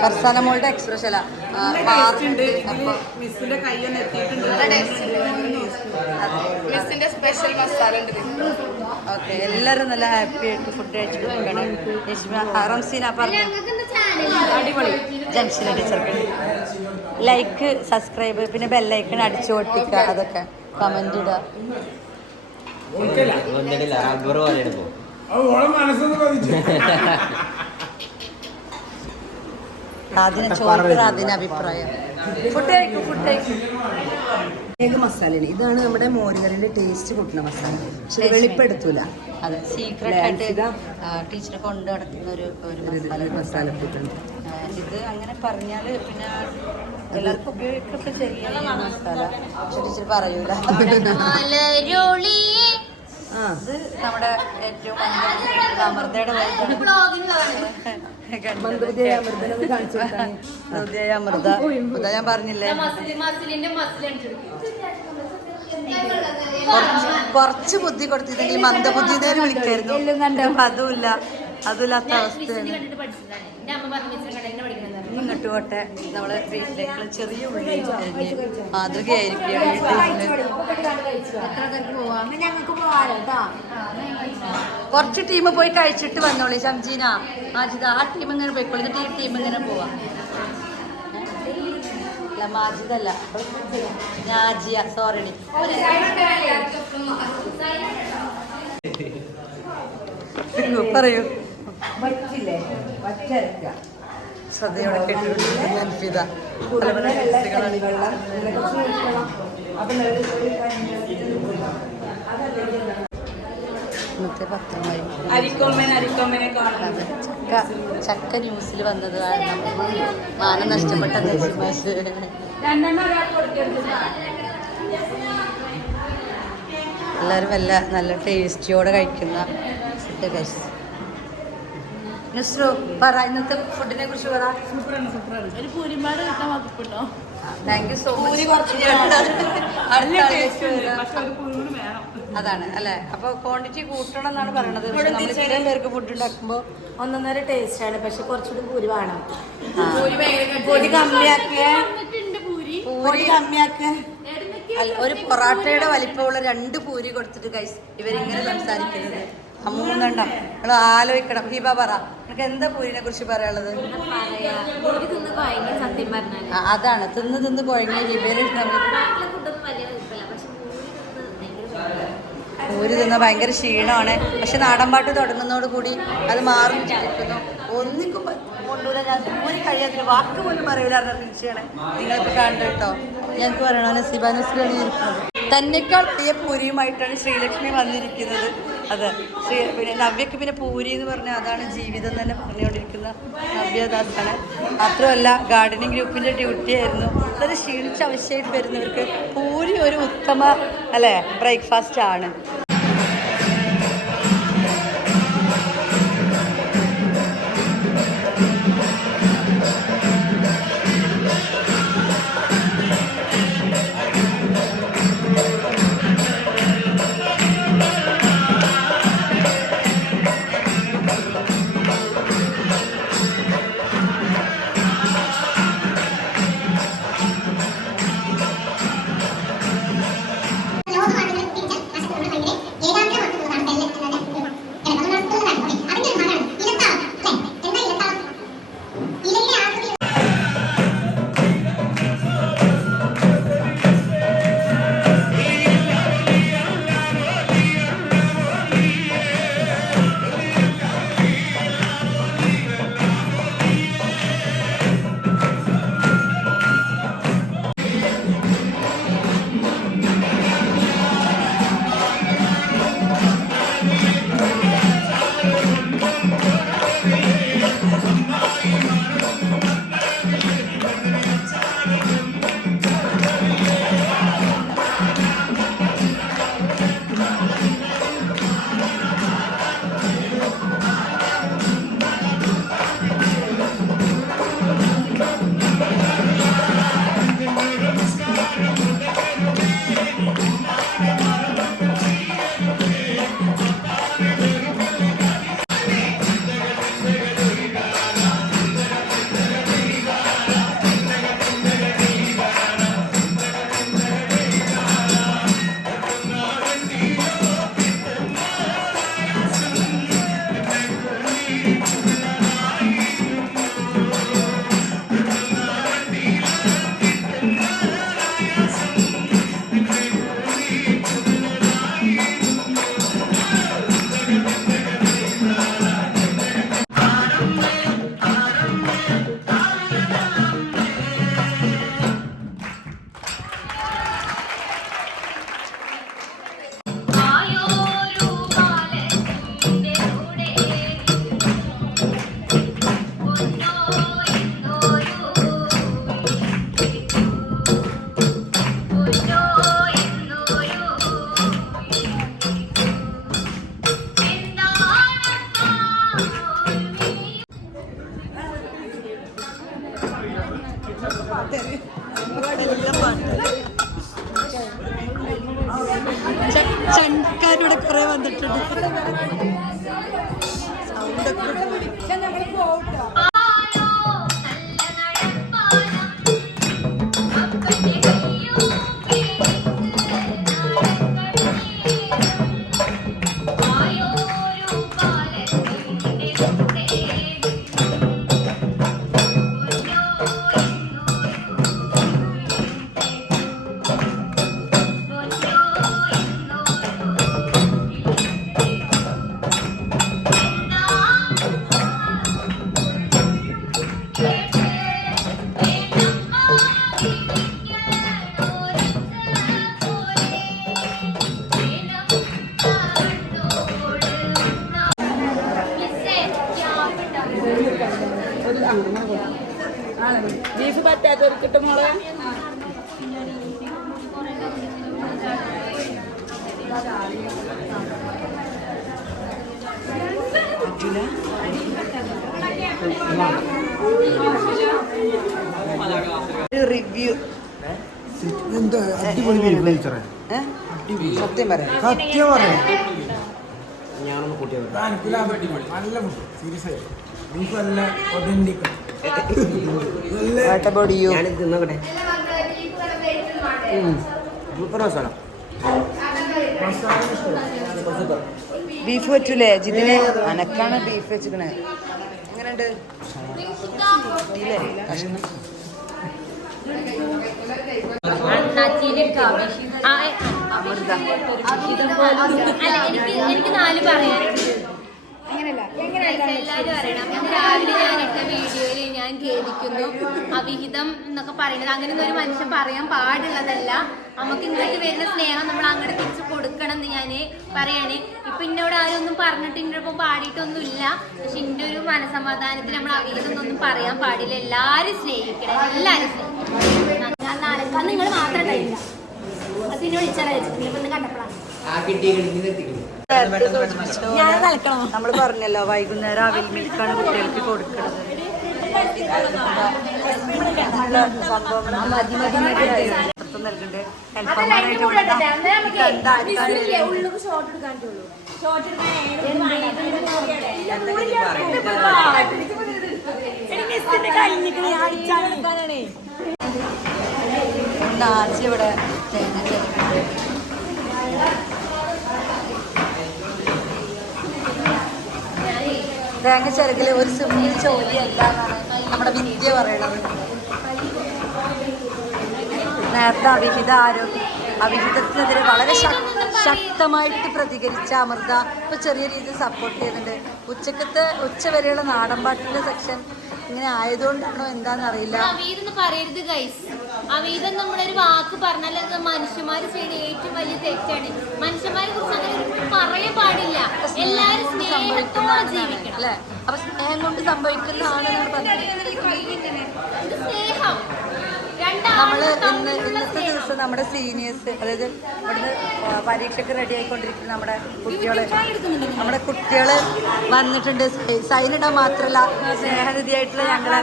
ഫർസാന മോളുടെ എക്സ്പ്രഷൻ അല്ല മിസ്സിന്റെ കയ്യൊന്ന് എത്തിയിട്ടുണ്ട്. മിസ്സിന്റെ സ്പെഷ്യൽ മസാല ഉണ്ട്. ഓക്കെ, എല്ലാവരും നല്ല ഹാപ്പി ആയിട്ട് ഫുഡ് കഴിച്ചിട്ട് റംസീന പറഞ്ഞു അടിപൊളി. ജംഷിന ടീച്ചർക്ക് ലൈക്ക്, സബ്സ്ക്രൈബ്, പിന്നെ ബെല്ലൈക്കൺ അടിച്ചു പൊട്ടിക്കുക, അതൊക്കെ കമന്റ് ഇടുക. അതിനെ ചോദിക്കുക, അതിന് അഭിപ്രായം. ഫുഡ് കഴിക്കും, ഫുഡ് കഴിക്കും. മസാലയാണ് ഇതാണ് നമ്മുടെ മോരുകറിന്റെ ടേസ്റ്റ് കൂട്ടുന്ന മസാല. പക്ഷെ വെളിപ്പെടുത്തൂല. അതെ, സീക്രട്ട് ആയിട്ട് ടീച്ചറെ കൊണ്ട് നടക്കുന്ന ഒരു മസാല കൂട്ടുണ്ട്. ഇത് അങ്ങനെ പറഞ്ഞാല് പിന്നെ എല്ലാവർക്കും ഉപയോഗിക്കൊക്കെ ചെയ്യാൻ മസാല. പക്ഷെ ടീച്ചർ പറയൂല. ഇത് നമ്മുടെ ഏറ്റവും അമൃതയുടെ അമൃത ഞാൻ പറഞ്ഞില്ലേ, കുറച്ച് ബുദ്ധി കൊടുത്തിരുന്നെങ്കിൽ മന്ദബുദ്ധി നേരം വിളിക്കായിരുന്നു. അതുമില്ല, അതുമില്ലാത്ത അവസ്ഥയാണ്. ഇങ്ങോട്ട് പോട്ടെ, നമ്മള് വീട്ടിലേക്ക് ചെറിയ ഉള്ളി മാതൃകയായിരിക്കും. കുറച്ച് ടീം പോയി കഴിച്ചിട്ട് വന്നോളി. സംജീന, മാജിദ, ആ ടീം ഇങ്ങനെ പോയിക്കോളി. എന്നിട്ട് ഈ ടീം ഇങ്ങനെ പോവാ. അല്ല, മാജിദല്ല, നാജിയ, സോറി. പറയൂ. ശ്രദ്ധയോടെ കേട്ടിട്ടുണ്ട്. ഇന്നത്തെ പത്രമായി ചക്ക ന്യൂസിൽ വന്നത് കാരണം മാനം നഷ്ടപ്പെട്ട നസീമാസ്. എല്ലാവരും നല്ല ടേസ്റ്റിയോടെ കഴിക്കുന്ന ഫുഡ് കഴിച്ചു. നുസ്രു പറ, ഇന്നത്തെ ഫുഡിനെ കുറിച്ച് പറ. Thank you so much. അതാണ് അല്ലേ, അപ്പൊ ക്വാണ്ടിറ്റി കൂട്ടണം എന്നാണ് പറയണത്. നമ്മൾ ഇത്രയും പേർക്ക് ഫുഡ് ഉണ്ടാക്കുമ്പോൾ ഒന്നൊന്നര ടേസ്റ്റ് ആണ്, പക്ഷെ കുറച്ചുകൂടി പൂരി വേണം. പൂരി കമ്മിയാക്കിയ ഒരു പൊറാട്ടയുടെ വലിപ്പമുള്ള 2 പൂരി കൊടുത്തിട്ട് കൈസ് ഇവരിങ്ങനെ സംസാരിക്കുന്നത്. 3 എണ്ണം നിങ്ങൾ ആലോചിക്കണം. ഹിബ പറ, നിങ്ങൾക്ക് എന്താ പൂരിനെ കുറിച്ച് പറയാനുള്ളത്? അതാണ് തിന്ന് കുഴങ്ങിയ ഹിബയില് പൂരി തിന്ന ഭയങ്കര ക്ഷീണമാണ്. പക്ഷെ നാടൻപാട്ട് തുടങ്ങുന്നതോട് കൂടി അത് മാറിയിരിക്കുന്നു. ഒന്നിക്കും കൊണ്ടുവരാൻ ഞാൻ പൂരി കഴിയാത്തിന് വാക്ക് പോലും പറയില്ലാത്ത തീർച്ചയാണ് നിങ്ങൾക്ക് കാണുന്നത് കേട്ടോ. ഞങ്ങൾക്ക് പറയണോ, നസീബ നസ്രിയാണ് ഇരിക്കുന്നത്. തന്നെക്കാൾ വലിയ പൂരിയുമായിട്ടാണ് ശ്രീലക്ഷ്മി വന്നിരിക്കുന്നത്. അതെ, പിന്നെ നവ്യക്ക് പിന്നെ പൂരി എന്ന് പറഞ്ഞാൽ അതാണ് ജീവിതം തന്നെ പറഞ്ഞുകൊണ്ടിരിക്കുന്ന നവ്യദാസാണ്. മാത്രമല്ല ഗാർഡനിങ് ഗ്രൂപ്പിൻ്റെ ഡ്യൂട്ടി ആയിരുന്നു. വളരെ ക്ഷീണിച്ച അവശയായിട്ട് വരുന്നവർക്ക് പൂരി ഒരു ഉത്തമ അല്ലേ ബ്രേക്ക്ഫാസ്റ്റ് ആണ്. Hello, ചണ്ടക്കാരിവിടെ കുറെ വന്നിട്ടുണ്ട്. ബീഫ് പറ്റാത്തവർക്ക് കിട്ടും മോളെ. റിവ്യൂ സത്യം പറയാം. ഞാനൊന്ന് കൂട്ടിയത് നല്ല ഫുഡ് സീരിയസ് ആയി ബീഫ് നല്ല ഒതന്റിക് ഞാനിത് തിന്നോട്ടെ. സൂപ്പർ മസാല ബീഫ് പറ്റൂലേ ജിതിന്? അനക്കാണ് ബീഫ് വെച്ചിക്കണേ. എങ്ങനെയുണ്ട്? കഷ്ണം എനിക്ക് 4 പറയാനുണ്ട്. എല്ലാവരും അറിയണം. ഇന്ന് രാവിലെ ഞാൻ ഇട്ട വീഡിയോയിൽ ഞാൻ ഖേദിക്കുന്നു. അവിഹിതം എന്നൊക്കെ പറയുന്നത് അങ്ങനെയൊന്നും ഒരു മനുഷ്യൻ പറയാൻ പാടുള്ളതല്ല. നമുക്ക് ഇങ്ങോട്ട് വരുന്ന സ്നേഹം നമ്മൾ അങ്ങോട്ട് തിരിച്ചു കൊടുക്കണം എന്ന് ഞാൻ പറയാണ്. ഇപ്പൊ എന്നോട് ആരും ഒന്നും പറഞ്ഞിട്ട് എൻ്റെ ഒപ്പം പാടിയിട്ടൊന്നുമില്ല. പക്ഷെ എൻ്റെ ഒരു മനസമാധാനത്തിൽ നമ്മൾ അവിഹിതം ഒന്നും പറയാൻ പാടില്ല. എല്ലാവരും സ്നേഹിക്കണം, എല്ലാവരും സ്നേഹിക്കണം. ഞാൻ നാളെ നിങ്ങൾ മാത്രം കഴിയില്ല. അത് എന്നോട് ഇച്ചറിയിച്ചിട്ടില്ല കണ്ടപ്പോഴാണ്. നമ്മൾ പറഞ്ഞല്ലോ വൈകുന്നേരം അവിൽ മിൽക്കാണ് കുട്ടികൾക്ക് കൊടുക്കുന്നത്. സംഭവം നൽകുന്നുണ്ട്. ഇവിടെ തേങ്ങ ചിരകല് ഒരു സിമ്പിൾ ജോലിയല്ല എന്നാണ് നമ്മുടെ വിദ്യ പറയണത്. നേരത്തെ അവിഹിതത്തിനെതിരെ വളരെ ശക്തമായിട്ട് പ്രതികരിച്ച അമൃത ഇപ്പൊ ചെറിയ രീതിയിൽ സപ്പോർട്ട് ചെയ്യുന്നുണ്ട്. ഉച്ചവരെയുള്ള നാടൻ പാട്ടിന്റെ സെക്ഷൻ ഇങ്ങനെ ആയതുകൊണ്ടാണോ എന്താണെന്ന് അറിയില്ല. അവീതെന്ന് പറയരുത് ഗൈസ്. അവീതം നമ്മളൊരു വാക്ക് പറഞ്ഞാൽ അത് മനുഷ്യന്മാര് ചെയ്യുന്ന ഏറ്റവും വലിയ തെറ്റാണ്. മനുഷ്യന്മാരെ കുറിച്ച് അങ്ങനെ പറയാൻ പാടില്ല. എല്ലാരും സ്നേഹത്തോടെ ജീവിക്കണം അല്ലെ? അപ്പൊ സ്നേഹം കൊണ്ട് സംഭവിക്കുന്നതാണ് സ്നേഹം. നമ്മള് ഇന്നത്തെ ദിവസം നമ്മുടെ സീനിയേഴ്സ്, അതായത് ഇവിടുന്ന് പരീക്ഷയ്ക്ക് റെഡി ആയിക്കൊണ്ടിരിക്കുന്ന നമ്മുടെ കുട്ടികള് വന്നിട്ടുണ്ട്. സൈനിടാൻ മാത്രല്ല സ്നേഹനിധിയായിട്ടുള്ള ഞങ്ങളെ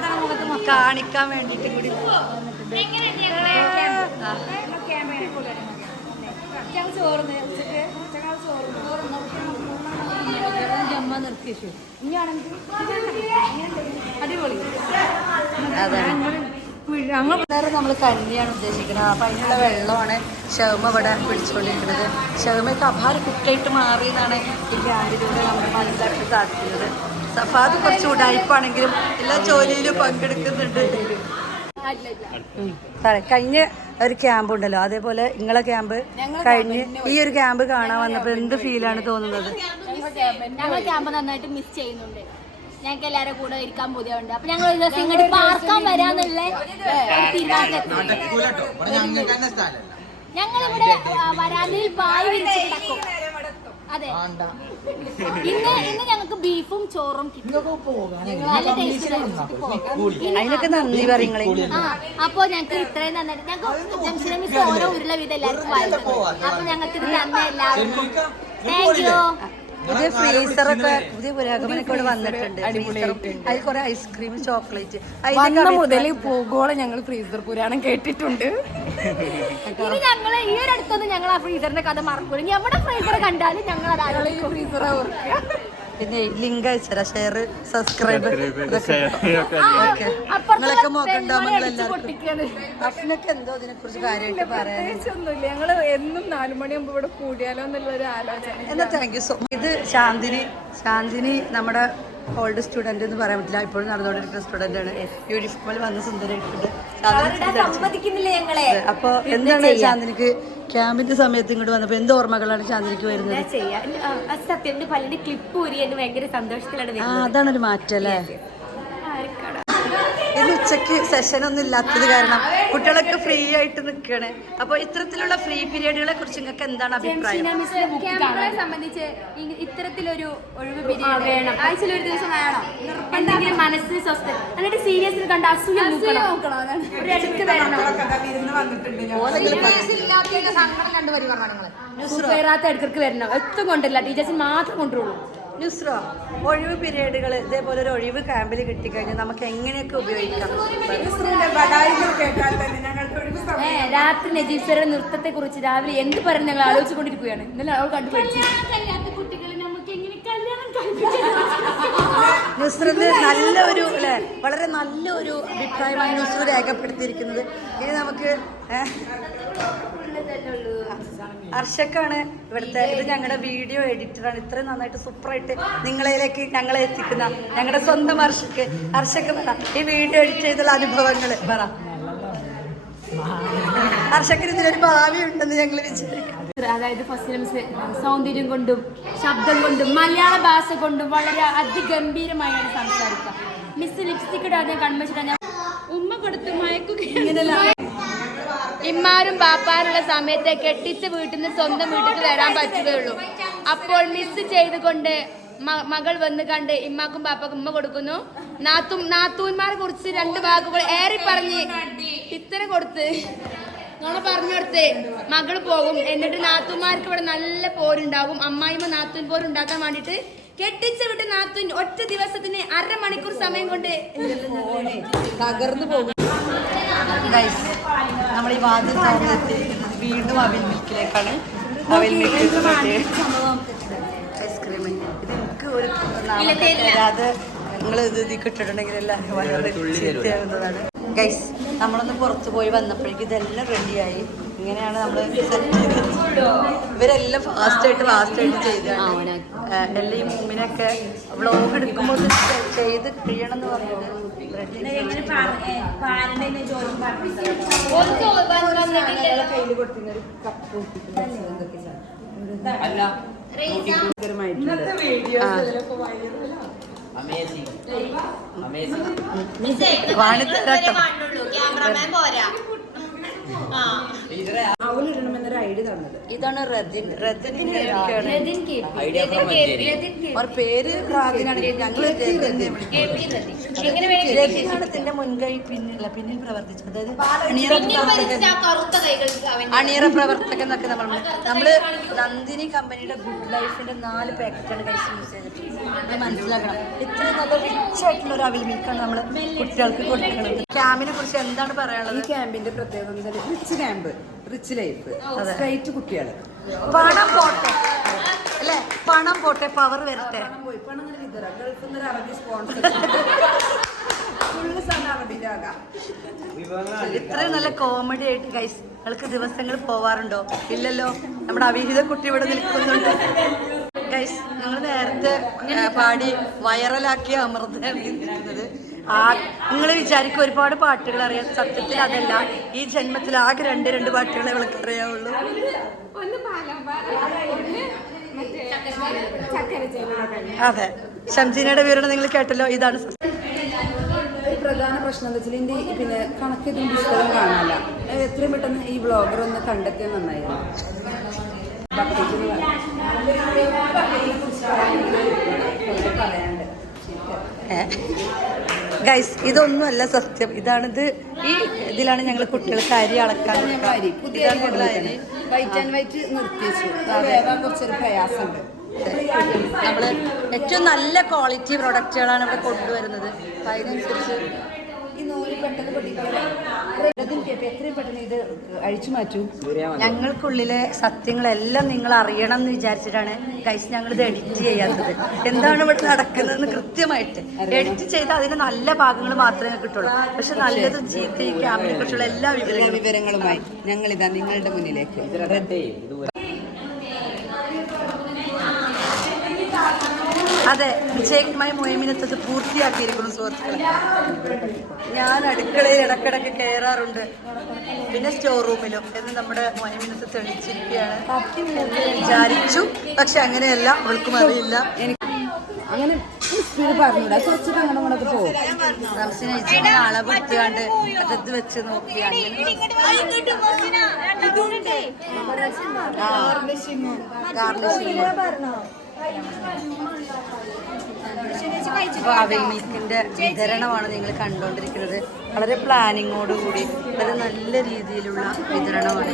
കാണിക്കാൻ വേണ്ടിയിട്ട് കൂടി അതെ. ഞങ്ങൾ നമ്മൾ കഞ്ഞിയാണ് ഉദ്ദേശിക്കുന്നത്. അപ്പം അതിനുള്ള വെള്ളമാണ് ഷൗമ ഇവിടെ പിടിച്ചുകൊണ്ടിരിക്കുന്നത്. ഷൗമയ്ക്ക് അപാര കുറ്റായിട്ട് മാറി എന്നാണ് ഈ ക്യാമ്പിലൂടെ നമ്മൾ മനസ്സിലാക്കി സാധിക്കുന്നത്. സഫാദ് കുറച്ച് ഉടായ്പാണെങ്കിലും എല്ലാ ജോലിയിലും പങ്കെടുക്കുന്നുണ്ട്. കഴിഞ്ഞ ഒരു ക്യാമ്പ് ഉണ്ടല്ലോ, അതേപോലെ നിങ്ങളെ ക്യാമ്പ് കഴിഞ്ഞ് ഈ ഒരു ക്യാമ്പ് കാണാൻ വന്നപ്പോൾ എന്ത് ഫീലാണ് തോന്നുന്നത്? ഞങ്ങൾ ക്യാമ്പ് നന്നായിട്ട് മിസ് ചെയ്യുന്നുണ്ട്. ഞങ്ങൾക്ക് എല്ലാവരും കൂടെ ഇരിക്കാൻ ബുദ്ധിമുട്ടുണ്ട്. അപ്പൊ ഞങ്ങൾ ഒരു ദിവസം ഇങ്ങോട്ട് പാർക്കാൻ വരാന്നുള്ള ഞങ്ങളിവിടെ വരാന്തയിൽ പായ് വിരിച്ച് കിടക്കും. അതെ, ഇന്ന് ഞങ്ങൾക്ക് ബീഫും ചോറും നല്ല ടേസ്റ്റ്. അതിനൊക്കെ നന്ദി പറയുങ്ങളെ. അപ്പൊ ഞങ്ങൾക്ക് ഇത്രയും നന്നായിട്ട് ഞങ്ങൾക്ക് ജംഗ്ഷനിൽ മിസ് ഓരോ ഉരുള വീതം എല്ലാവർക്കും വായിക്കും. അപ്പൊ ഞങ്ങൾക്ക് ഇത് തന്നെ എല്ലാവർക്കും താങ്ക് യു. പുതിയ ഫ്രീസറൊക്കെ പുതിയ പുരോഗമനൊക്കെ ഇവിടെ വന്നിട്ടുണ്ട്. അതിൽ കുറെ ഐസ്ക്രീം, ചോക്ലേറ്റ് വന്ന മുതൽ പോകോളം ഞങ്ങൾ ഫ്രീസർ പുരാണം കേട്ടിട്ടുണ്ട്. ഇനി ഞങ്ങള് ഈ ഒരു അടുത്തൊന്നും ഞങ്ങൾ ആ ഫ്രീസറിന്റെ കഥ മറക്കൂല. ഇനി എവിടെ ഫ്രീസർ കണ്ടാലും ഞങ്ങൾ അതായത് ഫ്രീസറെ ഓർക്കുക. പിന്നെ ലിങ്ക് അയച്ചരാ, ഷെയർ, സബ്സ്ക്രൈബ് നിങ്ങളൊക്കെ അഫ്നക്ക് എന്തോ അതിനെ കുറിച്ച് കാര്യമായിട്ട് പറയാനൊന്നുമില്ല. ഞങ്ങള് എന്നും 4 മണിയാകുമ്പോ ഇവിടെ കൂടിയാലോ എന്നുള്ളൊരു ആലോചന. എന്നാ താങ്ക് യു സോ മച്ച്. ഇത് ശാന്തിനി നമ്മുടെ ഓൾഡ് സ്റ്റുഡന്റ് എന്ന് പറയാൻ പറ്റില്ല, ഇപ്പോഴും നടന്നുകൊണ്ടിരിക്കുന്ന സ്റ്റുഡന്റ് ആണ്. യൂണിഫോമിൽ വന്ന് സുന്ദരമായിട്ടുണ്ട്. അപ്പൊ എന്താണ് ശാന്തിനിക്ക് ക്യാമ്പിന്റെ സമയത്ത് ഇങ്ങോട്ട് വന്നപ്പോ എന്ത് ഓർമ്മകളാണ് ശാന്തിനിക്ക് വരുന്നത്? സത്യം പല്ലിന്റെ ക്ലിപ്പ് ഊരി എന്നെ ഭയങ്കര സന്തോഷത്തിലാണ്. അതാണൊരു മാറ്റം അല്ലേ? ഇന്ന് ഉച്ചക്ക് സെഷൻ ഒന്നും ഇല്ലാത്തത് കാരണം കുട്ടികളൊക്കെ ഫ്രീ ആയിട്ട് നിൽക്കണേ. അപ്പൊ ഇത്തരത്തിലുള്ള ഫ്രീ പീരീഡുകളെ കുറിച്ച് നിങ്ങൾക്ക് എന്താണ് അഭിപ്രായം? ക്യാമ്പുകളെ സംബന്ധിച്ച് ഇത്തരത്തിലൊരു ഒഴിവ് പീരീഡ് വേണം, ആഴ്ചയിൽ ഒരു ദിവസം വേണം. എന്തെങ്കിലും മനസ്സിന് സ്വസ്ഥ എന്നിട്ട് സീരിയസിൽ കണ്ട അസൂയ നോക്കണം, ഒരു അടുത്ത് വരണം. ഇടയ്ക്ക് വരണം, എത്തും കൊണ്ടല്ല ടീച്ചേഴ്സിന് മാത്രം കൊണ്ടുള്ളൂ. നുസ്ര, ഒഴിവ് പീരീഡുകൾ ഇതേപോലെ ഒരു ഒഴിവ് ക്യാമ്പിൽ കിട്ടിക്കഴിഞ്ഞാൽ നമുക്ക് എങ്ങനെയൊക്കെ ഉപയോഗിക്കാം? രാത്രി നജീബ് നൃത്തത്തെ കുറിച്ച് രാവിലെ എന്ത് പറഞ്ഞ് ഞങ്ങൾ ആലോചിച്ചുകൊണ്ടിരിക്കുകയാണ്. ഇന്നലെ അവൾ കണ്ടുപിടിച്ചു നുസ്രത്ത് നല്ലൊരു അല്ലെ, വളരെ നല്ലൊരു അഭിപ്രായമാണ് നുസ്ര രേഖപ്പെടുത്തിയിരിക്കുന്നത്. ഇനി നമുക്ക് ഹർഷക്കാണ് ഇവിടുത്തെ, ഇത് ഞങ്ങളുടെ വീഡിയോ എഡിറ്ററാണ്. ഇത്രയും നന്നായിട്ട് സൂപ്പറായിട്ട് നിങ്ങളിലേക്ക് ഞങ്ങളെ എത്തിക്കുന്ന ഞങ്ങളുടെ സ്വന്തം ഹർഷക്ക് പറ ഈ വീഡിയോ എഡിറ്റ് ചെയ്തുള്ള അനുഭവങ്ങൾ പറ. ഹർഷക്കിന് ഇതിലൊരു ഭാവി ഉണ്ടെന്ന് ഞങ്ങൾ വിചാരിക്കും. അതായത് ഫസ്റ്റ് സൗന്ദര്യം കൊണ്ടും ശബ്ദം കൊണ്ടും മലയാള ഭാഷ കൊണ്ടും വളരെ അതിഗംഭീരമായാണ് സംസാരിക്കുക. മിസ് ലിപ്സ്റ്റിക് ഇടാതെ കൺവെൻഷൻ ഞാൻ ഉമ്മ കൊടുത്ത് മയക്കുകയാണ്. ഇമ്മാരും ബാപ്പാരുള്ള സമയത്തെ കെട്ടിച്ച വീട്ടിൽ നിന്ന് സ്വന്തം വീട്ടിൽ വരാൻ പറ്റുകയുള്ളൂ. അപ്പോൾ മിസ് ചെയ്തുകൊണ്ട് മകൾ വന്ന് കണ്ട് ഇമ്മാക്കും ബാപ്പാക്കും ഉമ്മ കൊടുക്കുന്നു. നാത്തൂന്മാരെ കുറിച്ച് 2 വാക്കുകൾ ഏറി പറഞ്ഞ് ഇത്തരം കൊടുത്ത് നോണ പറഞ്ഞു കൊടുത്ത് മകൾ പോകും. എന്നിട്ട് നാത്തൂന്മാർക്ക് ഇവിടെ നല്ല പോരുണ്ടാവും. അമ്മായിമ്മ നാത്തൂൻ പോരുണ്ടാക്കാൻ വേണ്ടിട്ട് കെട്ടിച്ച വിട്ട് നാത്തൂൻ ഒറ്റ ദിവസത്തിന് 1/2 മണിക്കൂർ സമയം കൊണ്ട് തകർന്നു പോകും. നമ്മൾ ഈ വാതിൽ തുറന്നെത്തിയിരിക്കുന്നത് വീണ്ടും അവിൽ മിൽക്കിലേക്കാണ്. അവിൽ മിൽക്ക് ഐസ്ക്രീം ഇത് എനിക്ക് ഒരു തരാതെ നിങ്ങൾ ഇത് കിട്ടിട്ടുണ്ടെങ്കിൽ എല്ലാവരും വളരെ ചീത്തയാവുന്നതാണ്. ഗൈസ്, നമ്മളൊന്ന് പുറത്ത് പോയി വന്നപ്പോഴേക്കും ഇതെല്ലാം റെഡിയായി. ഇങ്ങനെയാണ് നമ്മൾ ഇവരെല്ലാം ഫാസ്റ്റായിട്ട് ചെയ്താണ്. എല്ലാം ഈ മുമ്പിനൊക്കെ വ്ളോഗ് എടുക്കുമ്പോൾ ചെയ്ത് കഴിയണം എന്ന് പറഞ്ഞത് കയ്യിൽ കൊടുത്തിരുന്നൊരു കപ്പ് അവളിടണമെന്നൊരു ഐഡിയ തന്നത്. ഇതാണ് പേര് ഞങ്ങളുടെ മുൻകൈ പിന്നിൽ പ്രവർത്തിച്ചു. അതായത് അണിയറ പ്രവർത്തകൻ എന്നൊക്കെ നമ്മള് നന്ദിനി കമ്പനിയുടെ ഗുഡ് ലൈഫിന്റെ 4 പാക്കറ്റാണ് കഴിച്ച് യൂസ് ചെയ്തിട്ടുള്ളത്. മനസ്സിലാക്കണം, ഇത്രയും നല്ല റിച്ച് ആയിട്ടുള്ള ഒരു അവിൽ മിൽക്കാണ് നമ്മള് കുട്ടികൾക്ക് കൊടുക്കുന്നത്. ക്യാമ്പിനെ കുറിച്ച് എന്താണ് പറയാനുള്ളത്? ഈ ക്യാമ്പിന്റെ പ്രത്യേകത rich camp, rich life, straight കുട്ടികൾ. പണം പോട്ടെ അല്ലെ, പണം പോട്ടെ, പവർ വരട്ടെ. ഇത്രയും നല്ല കോമഡി ആയിട്ട് ഗൈസ് നിങ്ങൾക്ക് ദിവസങ്ങൾ പോവാറുണ്ടോ? ഇല്ലല്ലോ. നമ്മുടെ അവിഹിത കുട്ടി ഇവിടെ നിൽക്കുന്നുണ്ട്. ഗൈസ്, ഞങ്ങൾ നേരത്തെ പാടി വൈറലാക്കിയ അമൃതയാണ് ഇരിക്കുന്നത്. നിങ്ങൾ വിചാരിക്കും ഒരുപാട് പാട്ടുകൾ അറിയാം. സത്യത്തിൽ അതല്ല, ഈ ജന്മത്തിൽ ആകെ 2 പാട്ടുകളെ അവൾക്ക് അറിയാവുള്ളൂ. അതെ, ഷംജീനയുടെ വിവരണം നിങ്ങൾ കേട്ടല്ലോ. ഇതാണ് ഒരു പ്രധാന പ്രശ്നം എന്താ വെച്ചാൽ ഇതിന്റെ പിന്നെ കണക്കെതിന്റെ പുസ്തകം കാണാനല്ല. എത്രയും പെട്ടെന്ന് ഈ വ്ളോഗർ ഒന്ന് കണ്ടെത്തിയാൽ നന്നായിരുന്നു. ഗൈസ്, ഇതൊന്നുമല്ല സത്യം. ഇതാണിത്. ഈ ഇതിലാണ് ഞങ്ങൾ കുട്ടികൾക്ക് അരി അളക്കാൻ. പുതിയ വൈറ്റ് ആൻഡ് വൈറ്റ് നിർത്തിച്ചു. വേവാൻ കുറച്ചൊരു പ്രയാസമുണ്ട്. നമ്മൾ ഏറ്റവും നല്ല ക്വാളിറ്റി പ്രൊഡക്റ്റുകളാണ് ഇവിടെ കൊണ്ടുവരുന്നത്. അപ്പം അതിനനുസരിച്ച് ഈ നൂല് പെട്ടെന്ന് പൊട്ടിക്കില്ല. എത്രയും പെട്ടെന്ന് ഇത് അഴിച്ചു മാറ്റൂ. ഞങ്ങൾക്കുള്ളിലെ സത്യങ്ങളെല്ലാം നിങ്ങൾ അറിയണം എന്ന് വിചാരിച്ചിട്ടാണ് ഗൈസ് ഞങ്ങൾ ഇത് എഡിറ്റ് ചെയ്യാത്തത്. എന്താണ് ഇവിടെ നടക്കുന്നതെന്ന് കൃത്യമായിട്ട് എഡിറ്റ് ചെയ്ത് അതിന് നല്ല ഭാഗങ്ങൾ മാത്രമേ കിട്ടുള്ളൂ. പക്ഷെ നല്ലതും ചീത്തയും ക്യാമ്പിനെ കുറിച്ചുള്ള എല്ലാ വിവരങ്ങളുമായി ഞങ്ങളിതാ നിങ്ങളുടെ മുന്നിലേക്ക്. അതെ, വിജയകരമായി മൊയ്മിനത്തത് പൂർത്തിയാക്കിയിരിക്കുന്നു സുഹൃത്തുക്കളെ. ഞാൻ അടുക്കളയിൽ ഇടക്കിടക്ക് കയറാറുണ്ട്, പിന്നെ സ്റ്റോർ റൂമിലും എന്ന് നമ്മുടെ മൊയ്മിനത്ത് തെളിയിച്ചിരിക്കുകയാണ് എന്ന് വിചാരിച്ചു. പക്ഷെ അങ്ങനെയല്ല, അവൾക്കും അറിയില്ല. അങ്ങനെ പറഞ്ഞൂടാ, കുറച്ചിട്ട് അങ്ങനെ അങ്ങോട്ടൊക്കെ പോകും. റംസിനെ അളവ് എടുത്തുകൊണ്ട് അതത് വെച്ച് നോക്കിയാണ് അവിൽ മിൽക്കിന്റെ വിതരണമാണ് നിങ്ങൾ കണ്ടുകൊണ്ടിരിക്കുന്നത്. വളരെ പ്ലാനിങ്ങോടുകൂടി വളരെ നല്ല രീതിയിലുള്ള വിതരണമാണ്.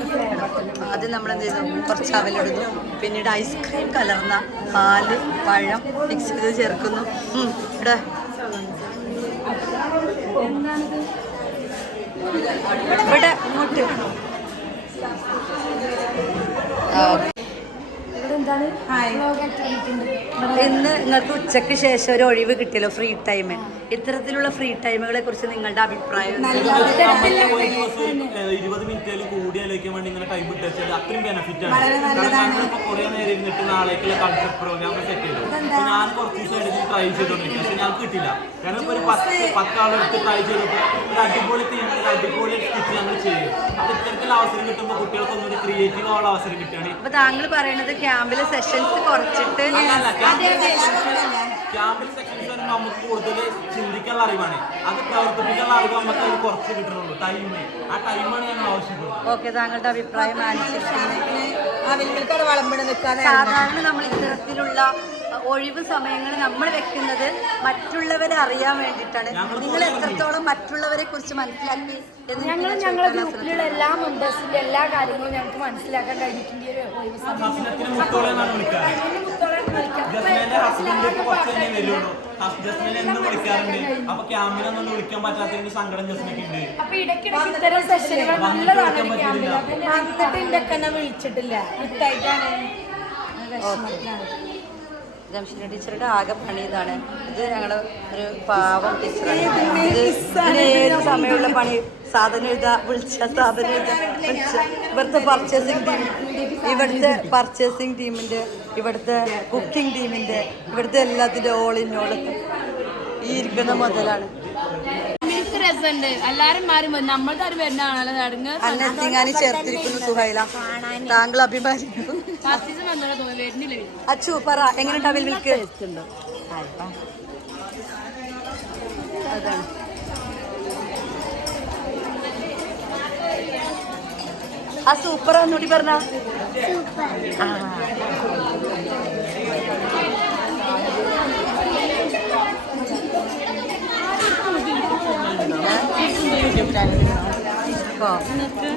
അത് നമ്മളെന്ത് ചെയ്തു, കുറച്ച് അവലിടുന്നു, പിന്നീട് ഐസ്ക്രീം കലർന്ന പാല്, പഴം മിക്സ് ചെയ്ത് ചേർക്കുന്നു. ഇവിടെ ഇവിടെ ഇങ്ങോട്ട് ഇന്ന് നിങ്ങൾക്ക് ഉച്ചയ്ക്ക് ശേഷം ഒരു ഒഴിവ് കിട്ടിയല്ലോ, ഫ്രീ ടൈം. ഇത്തരത്തിലുള്ള ഫ്രീ ടൈമുകളെ കുറിച്ച് നിങ്ങളുടെ അഭിപ്രായം? 20 മിനിറ്റിൽ കൂടി ആലോചിക്കാൻ വേണ്ടി ഇങ്ങനെ ടൈം ഇട്ട് വെച്ചാൽ അത്രയും ബെനിഫിറ്റ് ആണ്. ഞങ്ങളിപ്പോ കുറെ നേരം ഇരുന്നിട്ട് നാളേക്കുള്ള കൺസെപ്റ്റ് പ്രോഗ്രാം സെറ്റ് ചെയ്തു. ഞാൻ കുറച്ച് ദിവസം എടുത്ത് ട്രൈ ചെയ്തോണ്ടിരിക്കും, പക്ഷെ ഞങ്ങൾക്ക് കിട്ടില്ല. കാരണം ഇപ്പൊ ഒരു 10 ആളെടുത്ത് ട്രൈ ചെയ്തപ്പോൾ ഒരു അടിപൊളി തീം, ഒരു അടിപൊളി സ്റ്റിച്ച് ഞങ്ങൾ ചെയ്യും. അപ്പൊ ഇത്തരത്തിലുള്ള അവസരം കിട്ടുമ്പോൾ കുട്ടികൾക്ക് ഒന്നുകൂടി ക്രിയേറ്റീവ് ആവുള്ള അവസരം കിട്ടുകയാണ്. അപ്പൊ താങ്കൾ പറയുന്നത് ക്യാമ്പിലെ സെഷൻസ് കുറച്ചിട്ട് ക്യാമ്പിൽ സെക്ഷൻസ് വരുമ്പോൾ നമുക്ക് കൂടുതൽ ചിന്തിക്കാനുള്ള അറിവാണ്, അത് പ്രവർത്തിപ്പിക്കാനുള്ള അറിവ് നമുക്ക് അത് കുറച്ച് കിട്ടുന്നുള്ളൂ. ടൈം, ആ ടൈമാണ് ഞങ്ങൾ ആവശ്യപ്പെടുന്നത്. ഓക്കെ, താങ്കളുടെ അഭിപ്രായം സാധാരണ നമ്മൾ ഇത്തരത്തിലുള്ള ഒഴിവ് സമയങ്ങൾ നമ്മൾ വെക്കുന്നത് മറ്റുള്ളവരെ അറിയാൻ വേണ്ടിയിട്ടാണ്. നിങ്ങൾ എത്രത്തോളം മറ്റുള്ളവരെ കുറിച്ച് മനസ്സിലാക്കി എന്ന് ഞങ്ങളുടെ ഗ്രൂപ്പിലുള്ള എല്ലാ മെമ്പേഴ്സിന്റെ എല്ലാ കാര്യങ്ങളും ഞങ്ങൾക്ക് മനസ്സിലാക്കാൻ കഴിഞ്ഞിട്ടുണ്ട്. അപ്പൊ ക്യാമ്പിനൊന്നും വിളിക്കാൻ പറ്റാത്തതിന്റെ സങ്കടം ജസ്റ്റിനൊക്കെ ഉണ്ട്. അപ്പൊ ഇടയ്ക്കിടയ്ക്ക് ഇത്തരം സെഷനുകൾ നല്ലതാണ്. ക്യാമ്പിൽ വിളിച്ചിട്ടില്ല, വിട്ടായിട്ടാണ്. ജംഷിന ടീച്ചറുടെ ആകെ പണി ഇതാണ്. ഇത് ഞങ്ങള് ഒരു പാവം ടീച്ചറാണ്. ഇതിന് ഏത് സമയമുള്ള പണി, സാധനം എഴുതാ, വിളിച്ച സാധനം എഴുതാ, വിളിച്ച ഇവിടുത്തെ പർച്ചേസിങ് ടീമിന്റെ ഇവിടുത്തെ കുക്കിംഗ് ടീമിന്റെ ഇവിടുത്തെ എല്ലാത്തിന്റെ ഓൾ ഇൻ ഓൾ ഈ ഇരിക്കുന്ന മുതലാണ്. അന്നെത്തിങ്ങാനും ചേർത്തിരിക്കുന്നു സുഹൈല. താങ്കൾ അഭിമാനിക്കുന്നു. അച്ചു പറ, എങ്ങനെയുണ്ട് അവിൽ മിൽക്ക്? അതാണ് ആ സൂപ്പർ ഒന്നുകൂടി പറഞ്ഞ.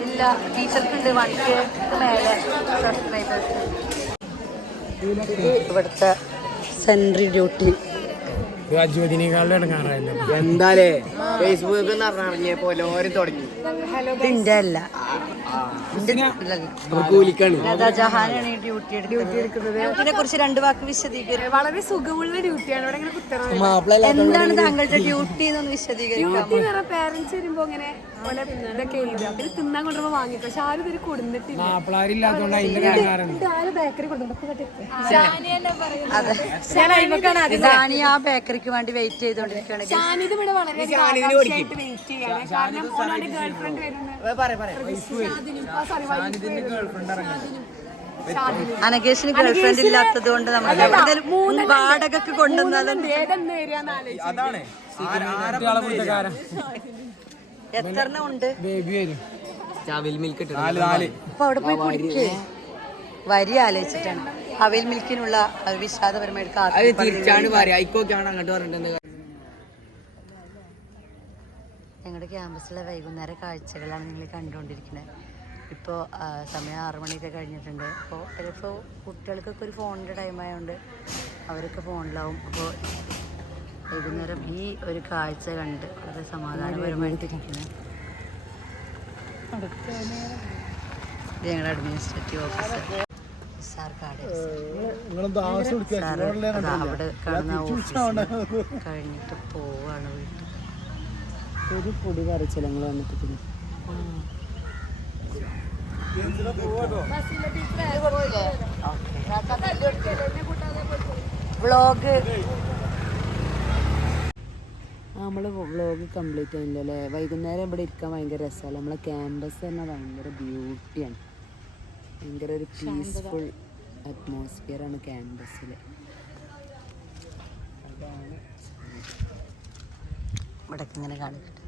ഇല്ല, ടീച്ചർക്കുണ്ട് 1K മേലെ സബ്സ്ക്രൈബേഴ്സ്. ഇവിടുത്തെ സെൻട്രി ഡ്യൂട്ടി എന്താലേ ഫേസ്ബുക്ക് അറിഞ്ഞപ്പോ എല്ലാവരും തുടങ്ങി. ഇതിന്റെ അല്ല, ജഹാനാണ് ഈ ഡ്യൂട്ടി എടുക്കുന്നത്. ഡ്യൂട്ടിനെ കുറിച്ച് 2 വാക്ക് വിശദീകരിക്കും. വളരെ സുഖമുള്ള ഡ്യൂട്ടിയാണ്. ഇവിടെ ഇങ്ങനെ എന്താണ് താങ്കളുടെ ഡ്യൂട്ടി എന്നൊന്ന് വിശദീകരിക്കാം. പേരൻസ് വരുമ്പോ ഇങ്ങനെ ഇതൊക്കെ എഴുതുക, പിന്നെ തിന്നാൻ കൊണ്ടുവരുമ്പോ വാങ്ങിക്കും. പക്ഷെ ആരും ഇവര് കൊടുത്തിട്ടില്ല. ബേക്കറി കൊണ്ടുവന്നു. ആ ബേക്കറിക്ക് വേണ്ടി വെയിറ്റ് ചെയ്തോണ്ടിരിക്കുകയാണ്. അനകേഷിന് ഗേൾഫ്രണ്ട് ഇല്ലാത്തത് കൊണ്ട് നമ്മൾ വാടകക്ക് കൊണ്ടുവന്നാലും എത്ര ഉണ്ട്. അപ്പൊ അവിടെ പോയി കുടിക്കേ. വരി ആലോചിച്ചിട്ടാണ് അവിൽ മിൽക്കിനുള്ള വിഷാദപരമായിട്ട് ഞങ്ങളുടെ ക്യാമ്പസിലെ വൈകുന്നേര കാഴ്ചകളാണ് നിങ്ങൾ കണ്ടുകൊണ്ടിരിക്കുന്നത്. ഇപ്പോൾ സമയം 6 മണിയൊക്കെ കഴിഞ്ഞിട്ടുണ്ട്. അപ്പോൾ ചിലപ്പോൾ കുട്ടികൾക്കൊക്കെ ഒരു ഫോണിൻ്റെ ടൈം ആയതുകൊണ്ട് അവരൊക്കെ ഫോണിലാവും. അപ്പോൾ വൈകുന്നേരം ഈ ഒരു കാഴ്ച കണ്ട് വളരെ സമാധാനപരമായിട്ടിരിക്കുന്നത്. ഇത് ഞങ്ങളുടെ അഡ്മിനിസ്ട്രേറ്റീവ് ഓഫീസർ അവിടെ കാണുന്ന ഓഫീസിൽ കഴിഞ്ഞിട്ട് പോവാണ് വീട്ടിൽ. ഒരു പൊടി പറിച്ചല്ലോ നിങ്ങൾ വന്നിട്ട് പിന്നെ വ്ളോഗ് നമ്മൾ വ്ളോഗ് കംപ്ലീറ്റ് ആയില്ല അല്ലേ. വൈകുന്നേരം ഇവിടെ ഇരിക്കാൻ ഭയങ്കര രസമല്ല. നമ്മളെ ക്യാമ്പസ് തന്നെ ഭയങ്കര ബ്യൂട്ടിയാണ്. ഭയങ്കര ഒരു പീസ്ഫുൾ അറ്റ്മോസ്ഫിയറാണ് ക്യാമ്പസിൽ. അതാണ് ഇവിടെ ഇങ്ങനെ കാണിക്കട്ടെ.